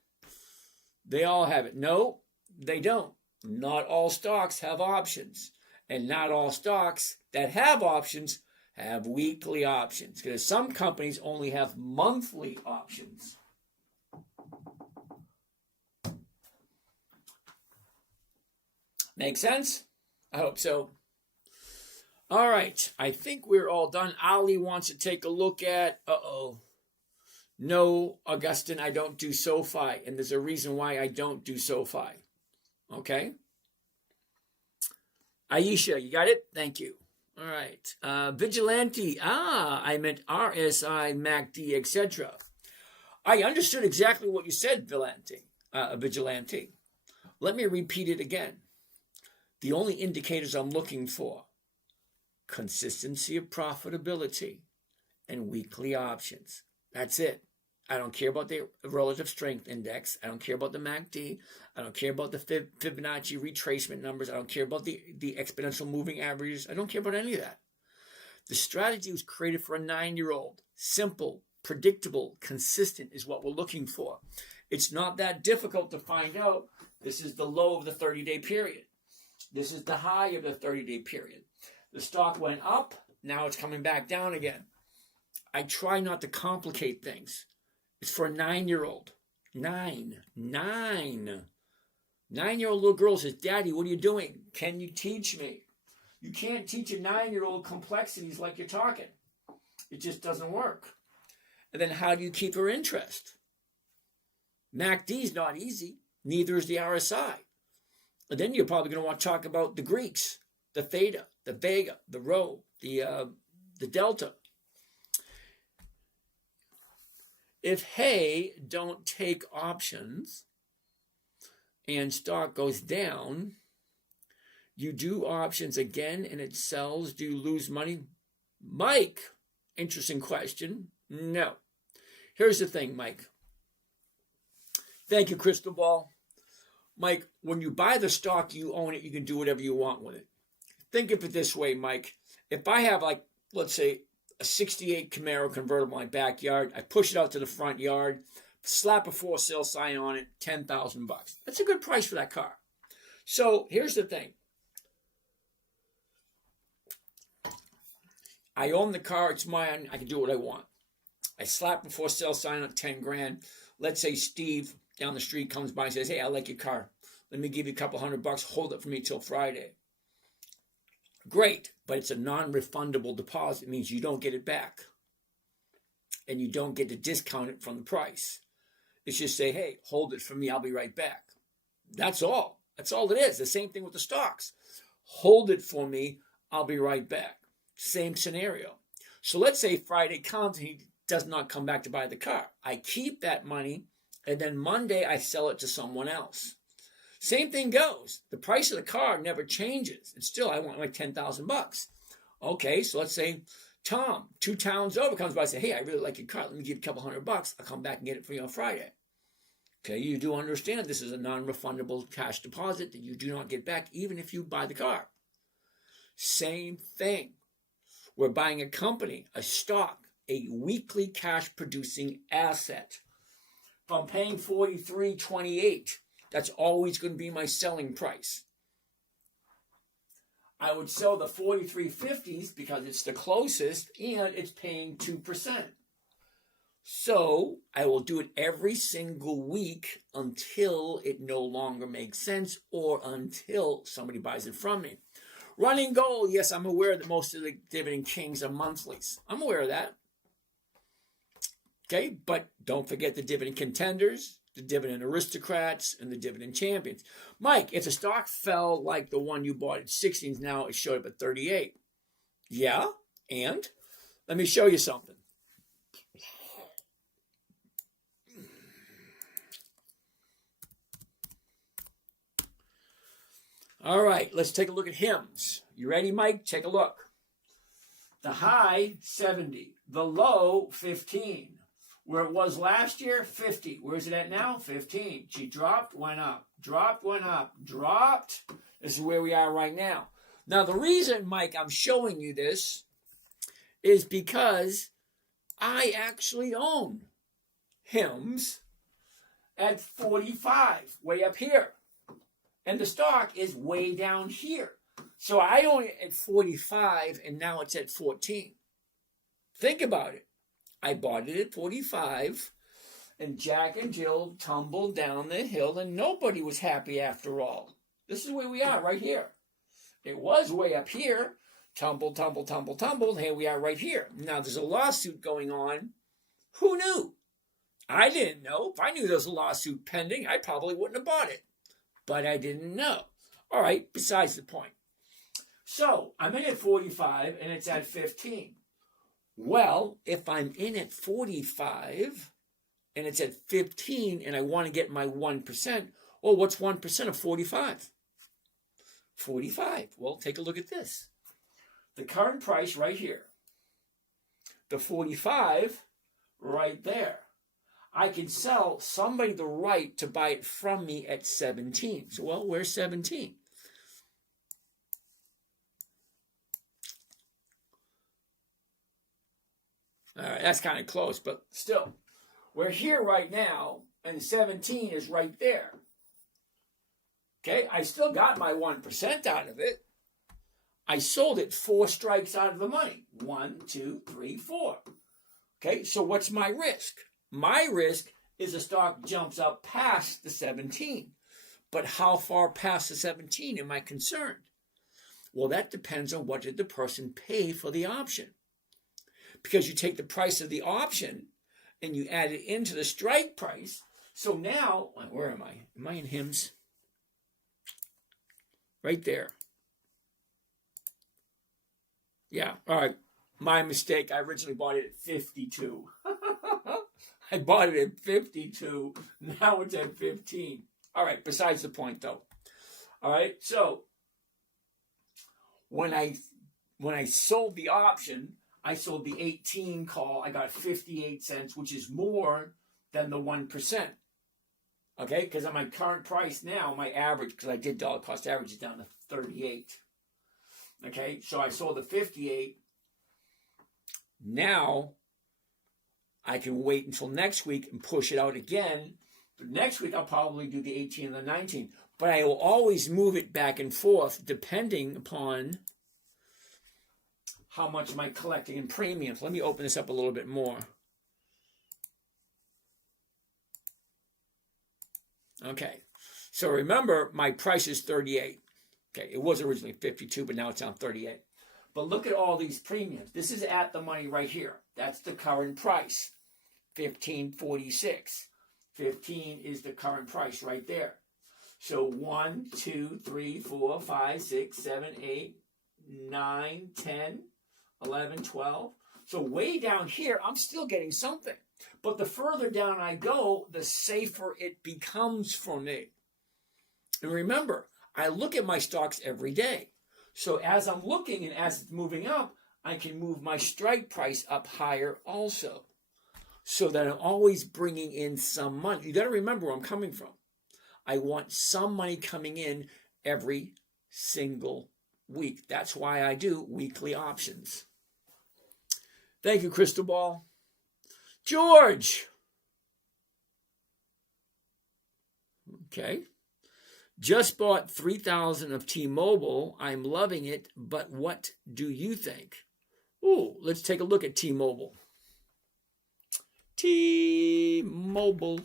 They all have it. No, they don't. Not all stocks have options, and not all stocks that have options have weekly options, because some companies only have monthly options. Make sense? I hope so. All right, I think we're all done. Ali wants to take a look at, no, Augustine, I don't do SoFi, and there's a reason why I don't do SoFi. Okay? Aisha, you got it? Thank you. All right. Vigilante. I meant RSI, MACD, etc. I understood exactly what you said, Vigilante. Let me repeat it again. The only indicators I'm looking for: consistency of profitability and weekly options. That's it. I don't care about the relative strength index. I don't care about the MACD. I don't care about the Fibonacci retracement numbers. I don't care about the exponential moving averages. I don't care about any of that. The strategy was created for a 9-year-old. Simple, predictable, consistent is what we're looking for. It's not that difficult to find out. This is the low of the 30-day period. This is the high of the 30-day period. The stock went up. Now it's coming back down again. I try not to complicate things. It's for a 9-year-old. 9-year-old little girl says, Daddy, what are you doing? Can you teach me? You can't teach a 9-year-old complexities like you're talking. It just doesn't work. And then how do you keep her interest? MACD is not easy. Neither is the RSI. And then you're probably going to want to talk about the Greeks, the theta, the vega, the rho, the delta. If hey don't take options and stock goes down, you do options again and it sells, do you lose money? Mike, interesting question. No. Here's the thing, Mike. Thank you, Crystal Ball. Mike, when you buy the stock, you own it, you can do whatever you want with it. Think of it this way, Mike. If I have, like, let's say, a 68 Camaro convertible in my backyard, I push it out to the front yard, slap a for sale sign on it, $10,000. That's a good price for that car. So here's the thing. I own the car, it's mine, I can do what I want. I slap a for sale sign on $10,000. Let's say Steve down the street comes by and says, hey, I like your car. Let me give you a couple $100, hold it for me till Friday. Great, but it's a non-refundable deposit. It means you don't get it back. And you don't get to discount it from the price. It's just say, hey, hold it for me, I'll be right back. That's all. That's all it is. The same thing with the stocks. Hold it for me, I'll be right back. Same scenario. So let's say Friday comes and he does not come back to buy the car. I keep that money, and then Monday I sell it to someone else. Same thing goes. The price of the car never changes. And still, I want like $10,000. Okay, so let's say Tom, 2 towns over, comes by and says, hey, I really like your car. Let me give you a couple $100. I'll come back and get it for you on Friday. Okay, you do understand this is a non-refundable cash deposit that you do not get back even if you buy the car. Same thing. We're buying a company, a stock, a weekly cash producing asset. If I'm paying $43.28, that's always going to be my selling price. I would sell the 43.50s because it's the closest and it's paying 2%. So I will do it every single week until it no longer makes sense or until somebody buys it from me. Running goal, yes, I'm aware that most of the Dividend Kings are monthlies. I'm aware of that. Okay, but don't forget the Dividend Contenders, the Dividend Aristocrats, and the Dividend Champions. Mike, if the stock fell like the one you bought at 16, now it showed up at 38. Yeah, and let me show you something. All right, let's take a look at HIMS. You ready, Mike? Take a look. The high, 70. The low, 15. Where it was last year, 50. Where is it at now? 15. She dropped, went up. Dropped, went up. Dropped. This is where we are right now. Now, the reason, Mike, I'm showing you this is because I actually own HIMS at 45, way up here. And the stock is way down here. So I own it at 45, and now it's at 14. Think about it. I bought it at 45, and Jack and Jill tumbled down the hill, and nobody was happy after all. This is where we are, right here. It was way up here. Tumbled, tumbled, tumbled, tumbled. Here we are right here. Now, there's a lawsuit going on. Who knew? I didn't know. If I knew there was a lawsuit pending, I probably wouldn't have bought it. But I didn't know. All right, besides the point. So, I'm in at 45, and it's at 15. Well, if I'm in at 45, and it's at 15, and I want to get my 1%, well, what's 1% of 45? 45. Well, take a look at this. The current price right here. The 45 right there. I can sell somebody the right to buy it from me at 17. So, well, where's 17? All right, that's kind of close, but still. We're here right now, and 17 is right there. Okay, I still got my 1% out of it. I sold it 4 strikes out of the money. 1, 2, 3, 4. Okay, so what's my risk? My risk is the stock jumps up past the 17. But how far past the 17 am I concerned? Well, that depends on what did the person pay for the option. Because you take the price of the option and you add it into the strike price. So now, where am I? Am I in HIMS? Right there. Yeah, all right. My mistake. I originally bought it at 52. I bought it at 52. Now it's at 15. All right, besides the point, though. All right, so when I sold the option, I sold the 18 call. I got 58 cents, which is more than the 1%. Okay, because at my current price now, my average, because I did dollar cost average, is down to 38. Okay, so I sold the 58. Now I can wait until next week and push it out again. But next week I'll probably do the 18 and the 19. But I will always move it back and forth depending upon how much am I collecting in premiums. Let me open this up a little bit more. Okay, so remember my price is 38. Okay, it was originally 52, but now it's down 38. But look at all these premiums. This is at the money right here. That's the current price. $15.46. 15 is the current price right there. So 1, 2, 3, 4, 5, 6, 7, 8, 9, 10, 11, 12. So way down here, I'm still getting something. But the further down I go, the safer it becomes for me. And remember, I look at my stocks every day. So as I'm looking and as it's moving up, I can move my strike price up higher also. so that I'm always bringing in some money. You got to remember where I'm coming from. I want some money coming in every single week. That's why I do weekly options. Thank you, Crystal Ball. George. Okay. Just bought 3,000 of T-Mobile. I'm loving it, but what do you think? Ooh, let's take a look at T-Mobile. T-Mobile.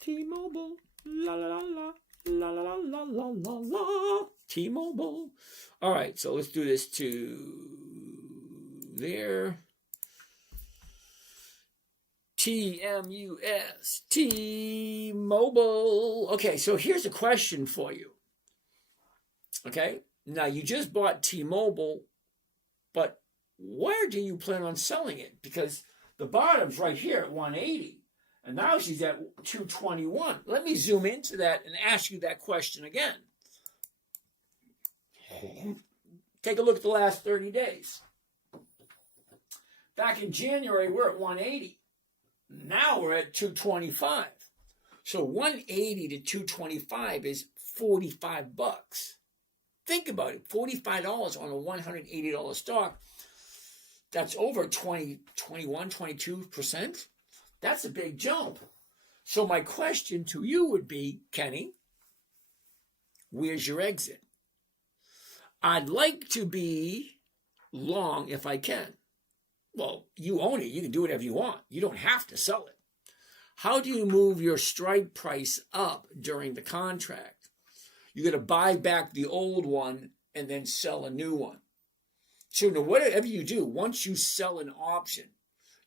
T-Mobile. La la la la. La la la la la la la. T-Mobile. All right, so let's do this to there. T-M-U-S. T-Mobile. Okay, so here's a question for you. Okay, now you just bought T-Mobile, but where do you plan on selling it? Because the bottom's right here at 180, and now she's at 221. Let me zoom into that and ask you that question again. Take a look at the last 30 days. Back in January, we're at 180. Now we're at 225. So 180 to 225 is $45. Think about it. $45 on a $180 stock. That's over 20, 21, 22%. That's a big jump. So my question to you would be, Kenny, where's your exit? I'd like to be long if I can. Well, you own it. You can do whatever you want. You don't have to sell it. How do you move your strike price up during the contract? You're going to buy back the old one and then sell a new one. So whatever you do, once you sell an option,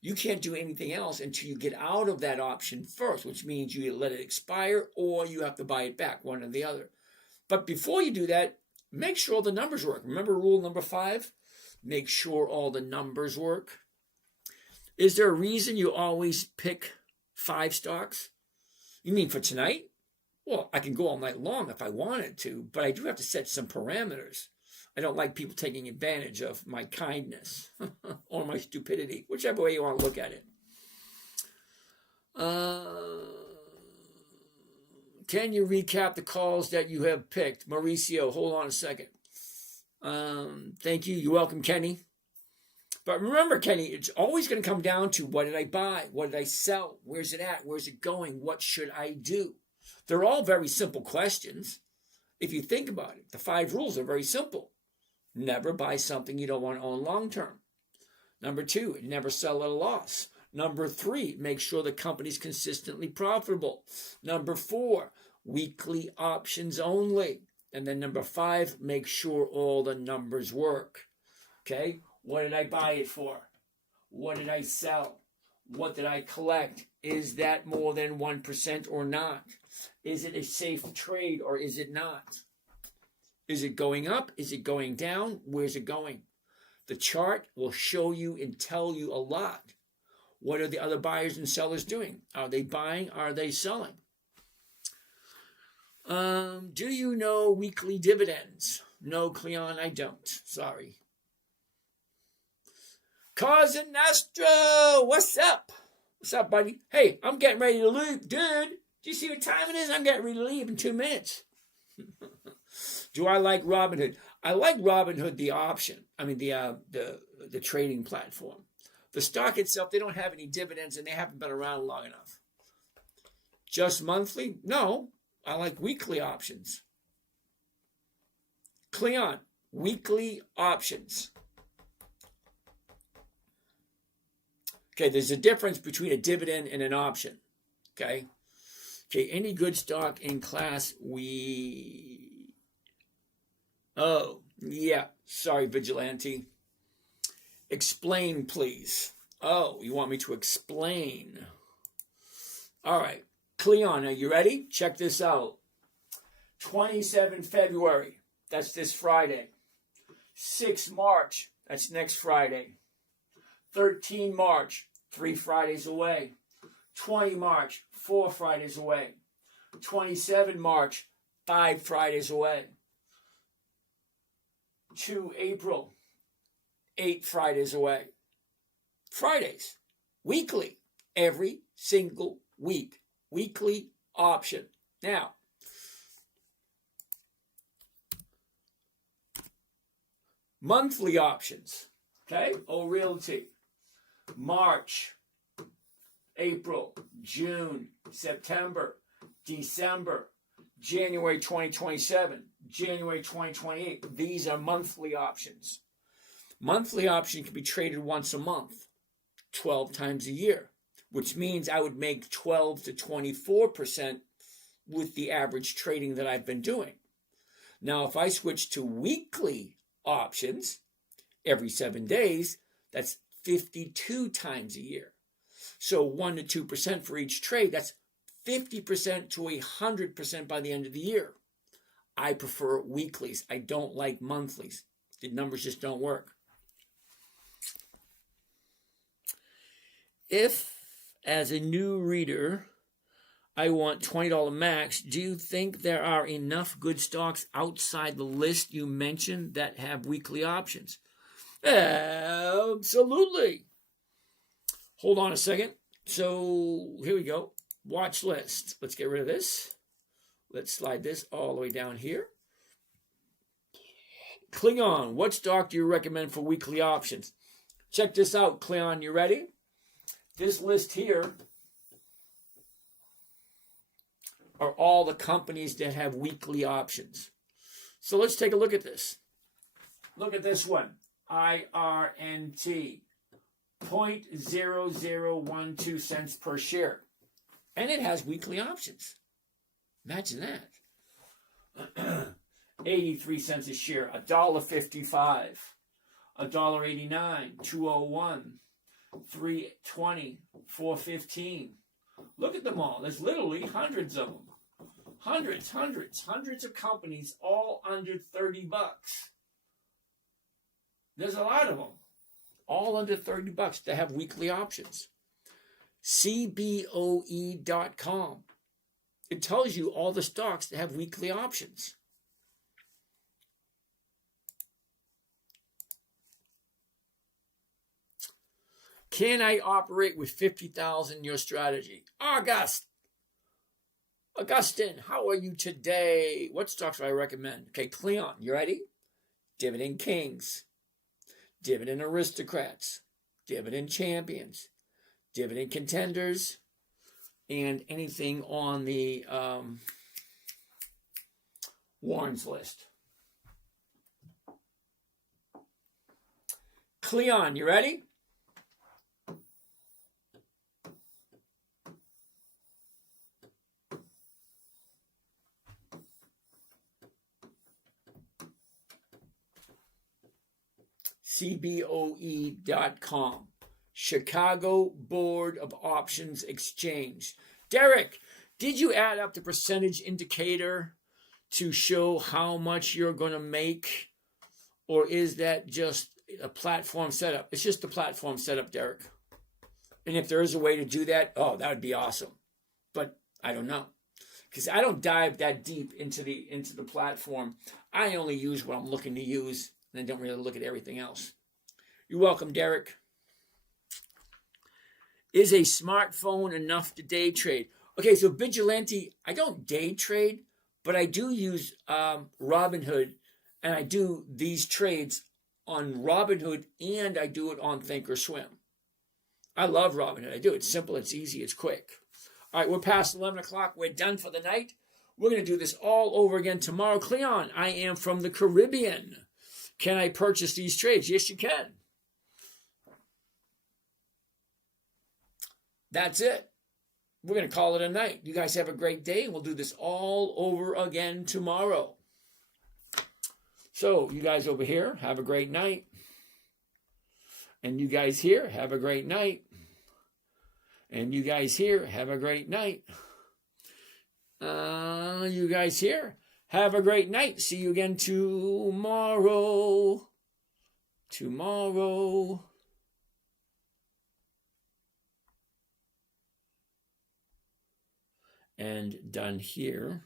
you can't do anything else until you get out of that option first, which means you let it expire or you have to buy it back, one or the other. But before you do that, make sure all the numbers work. Remember rule number 5? Make sure all the numbers work. Is there a reason you always pick 5 stocks? You mean for tonight? Well, I can go all night long if I wanted to, but I do have to set some parameters. I don't like people taking advantage of my kindness or my stupidity, whichever way you want to look at it. Can you recap the calls that you have picked? Mauricio, hold on a second. Thank you. You're welcome, Kenny. But remember, Kenny, it's always going to come down to what did I buy? What did I sell? Where's it at? Where's it going? What should I do? They're all very simple questions. If you think about it, the 5 rules are very simple. Never buy something you don't want to own long term. Number 2, never sell at a loss. Number 3, make sure the company's consistently profitable. Number 4, weekly options only. And then number 5, make sure all the numbers work. Okay? What did I buy it for? What did I sell? What did I collect? Is that more than 1% or not? Is it a safe trade or is it not? Is it going up? Is it going down? Where's it going? The chart will show you and tell you a lot. What are the other buyers and sellers doing? Are they buying? Are they selling? Do you know weekly dividends? No, Cleon, I don't. Sorry. Cousin Astro, what's up? What's up, buddy? Hey, I'm getting ready to leave. Dude, do you see what time it is? I'm getting ready to leave in 2 minutes. Do I like Robinhood? I like Robinhood, the option. I mean, the trading platform. The stock itself, they don't have any dividends and they haven't been around long enough. Just monthly? No, I like weekly options. Cleon, weekly options. Okay, there's a difference between a dividend and an option. Okay, any good stock in class Oh, yeah. Sorry, Vigilante. Explain, please. Oh, you want me to explain? All right. Cleon, are you ready? Check this out. 27 February. That's this Friday. 6 March. That's next Friday. 13 March. 3 Fridays away. 20 March. 4 Fridays away. 27 March. 5 Fridays away. 2 April, 8 Fridays away. Fridays. weekly, every single week, weekly option. Now, monthly options, okay? Realty, March, April, June, September, December, January 2027, January 2028. These are monthly options. Monthly option can be traded once a month, 12 times a year, which means I would make 12 to 24% with the average trading that I've been doing. Now, if I switch to weekly options every 7 days, that's 52 times a year. So 1 to 2% for each trade, that's 50% to 100% by the end of the year. I prefer weeklies. I don't like monthlies. The numbers just don't work. If, as a new reader, I want $20 max, do you think there are enough good stocks outside the list you mentioned that have weekly options? Absolutely. Hold on a second. So here we go. Watch list. Let's get rid of this. Let's slide this all the way down here. Klingon, what stock do you recommend for weekly options? Check this out, Klingon. You ready? This list here are all the companies that have weekly options. So let's take a look at this. Look at this one. IRNT, 0.0012 cents per share. And it has weekly options. Imagine that. 83 cents a share, $1.55, $1.89, $2.01, $3.20, $4.15. Look at them all. There's literally hundreds of them. Hundreds of companies, all under $30. There's a lot of them, all under $30 that have weekly options. CBOE.com. It tells you all the stocks that have weekly options. Can I operate with 50,000 in your strategy? Augustine, how are you today? What stocks do I recommend? Okay, Cleon, you ready? Dividend Kings, Dividend Aristocrats, Dividend Champions, Dividend Contenders, and anything on the Warren's list. Cleon, you ready? CBOE.com, Chicago Board of Options Exchange. Derek, did you add up the percentage indicator to show how much you're going to make? Or is that just a platform setup? It's just a platform setup, Derek. And if there is a way to do that, oh, that would be awesome. But I don't know. Because I don't dive that deep into the platform. I only use what I'm looking to use. And I don't really look at everything else. You're welcome, Derek. Is a smartphone enough to day trade? Okay, so Vigilante, I don't day trade, but I do use Robinhood, and I do these trades on Robinhood, and I do it on Thinkorswim. I love Robinhood. I do. It's simple, it's easy, it's quick. All right, we're past 11 o'clock. We're done for the night. We're going to do this all over again tomorrow. Cleon, I am from the Caribbean. Can I purchase these trades? Yes, you can. That's it. We're going to call it a night. You guys have a great day. We'll do this all over again tomorrow. So you guys over here, have a great night. And you guys here, have a great night. And you guys here, have a great night. You guys here, have a great night. See you again tomorrow. And done here.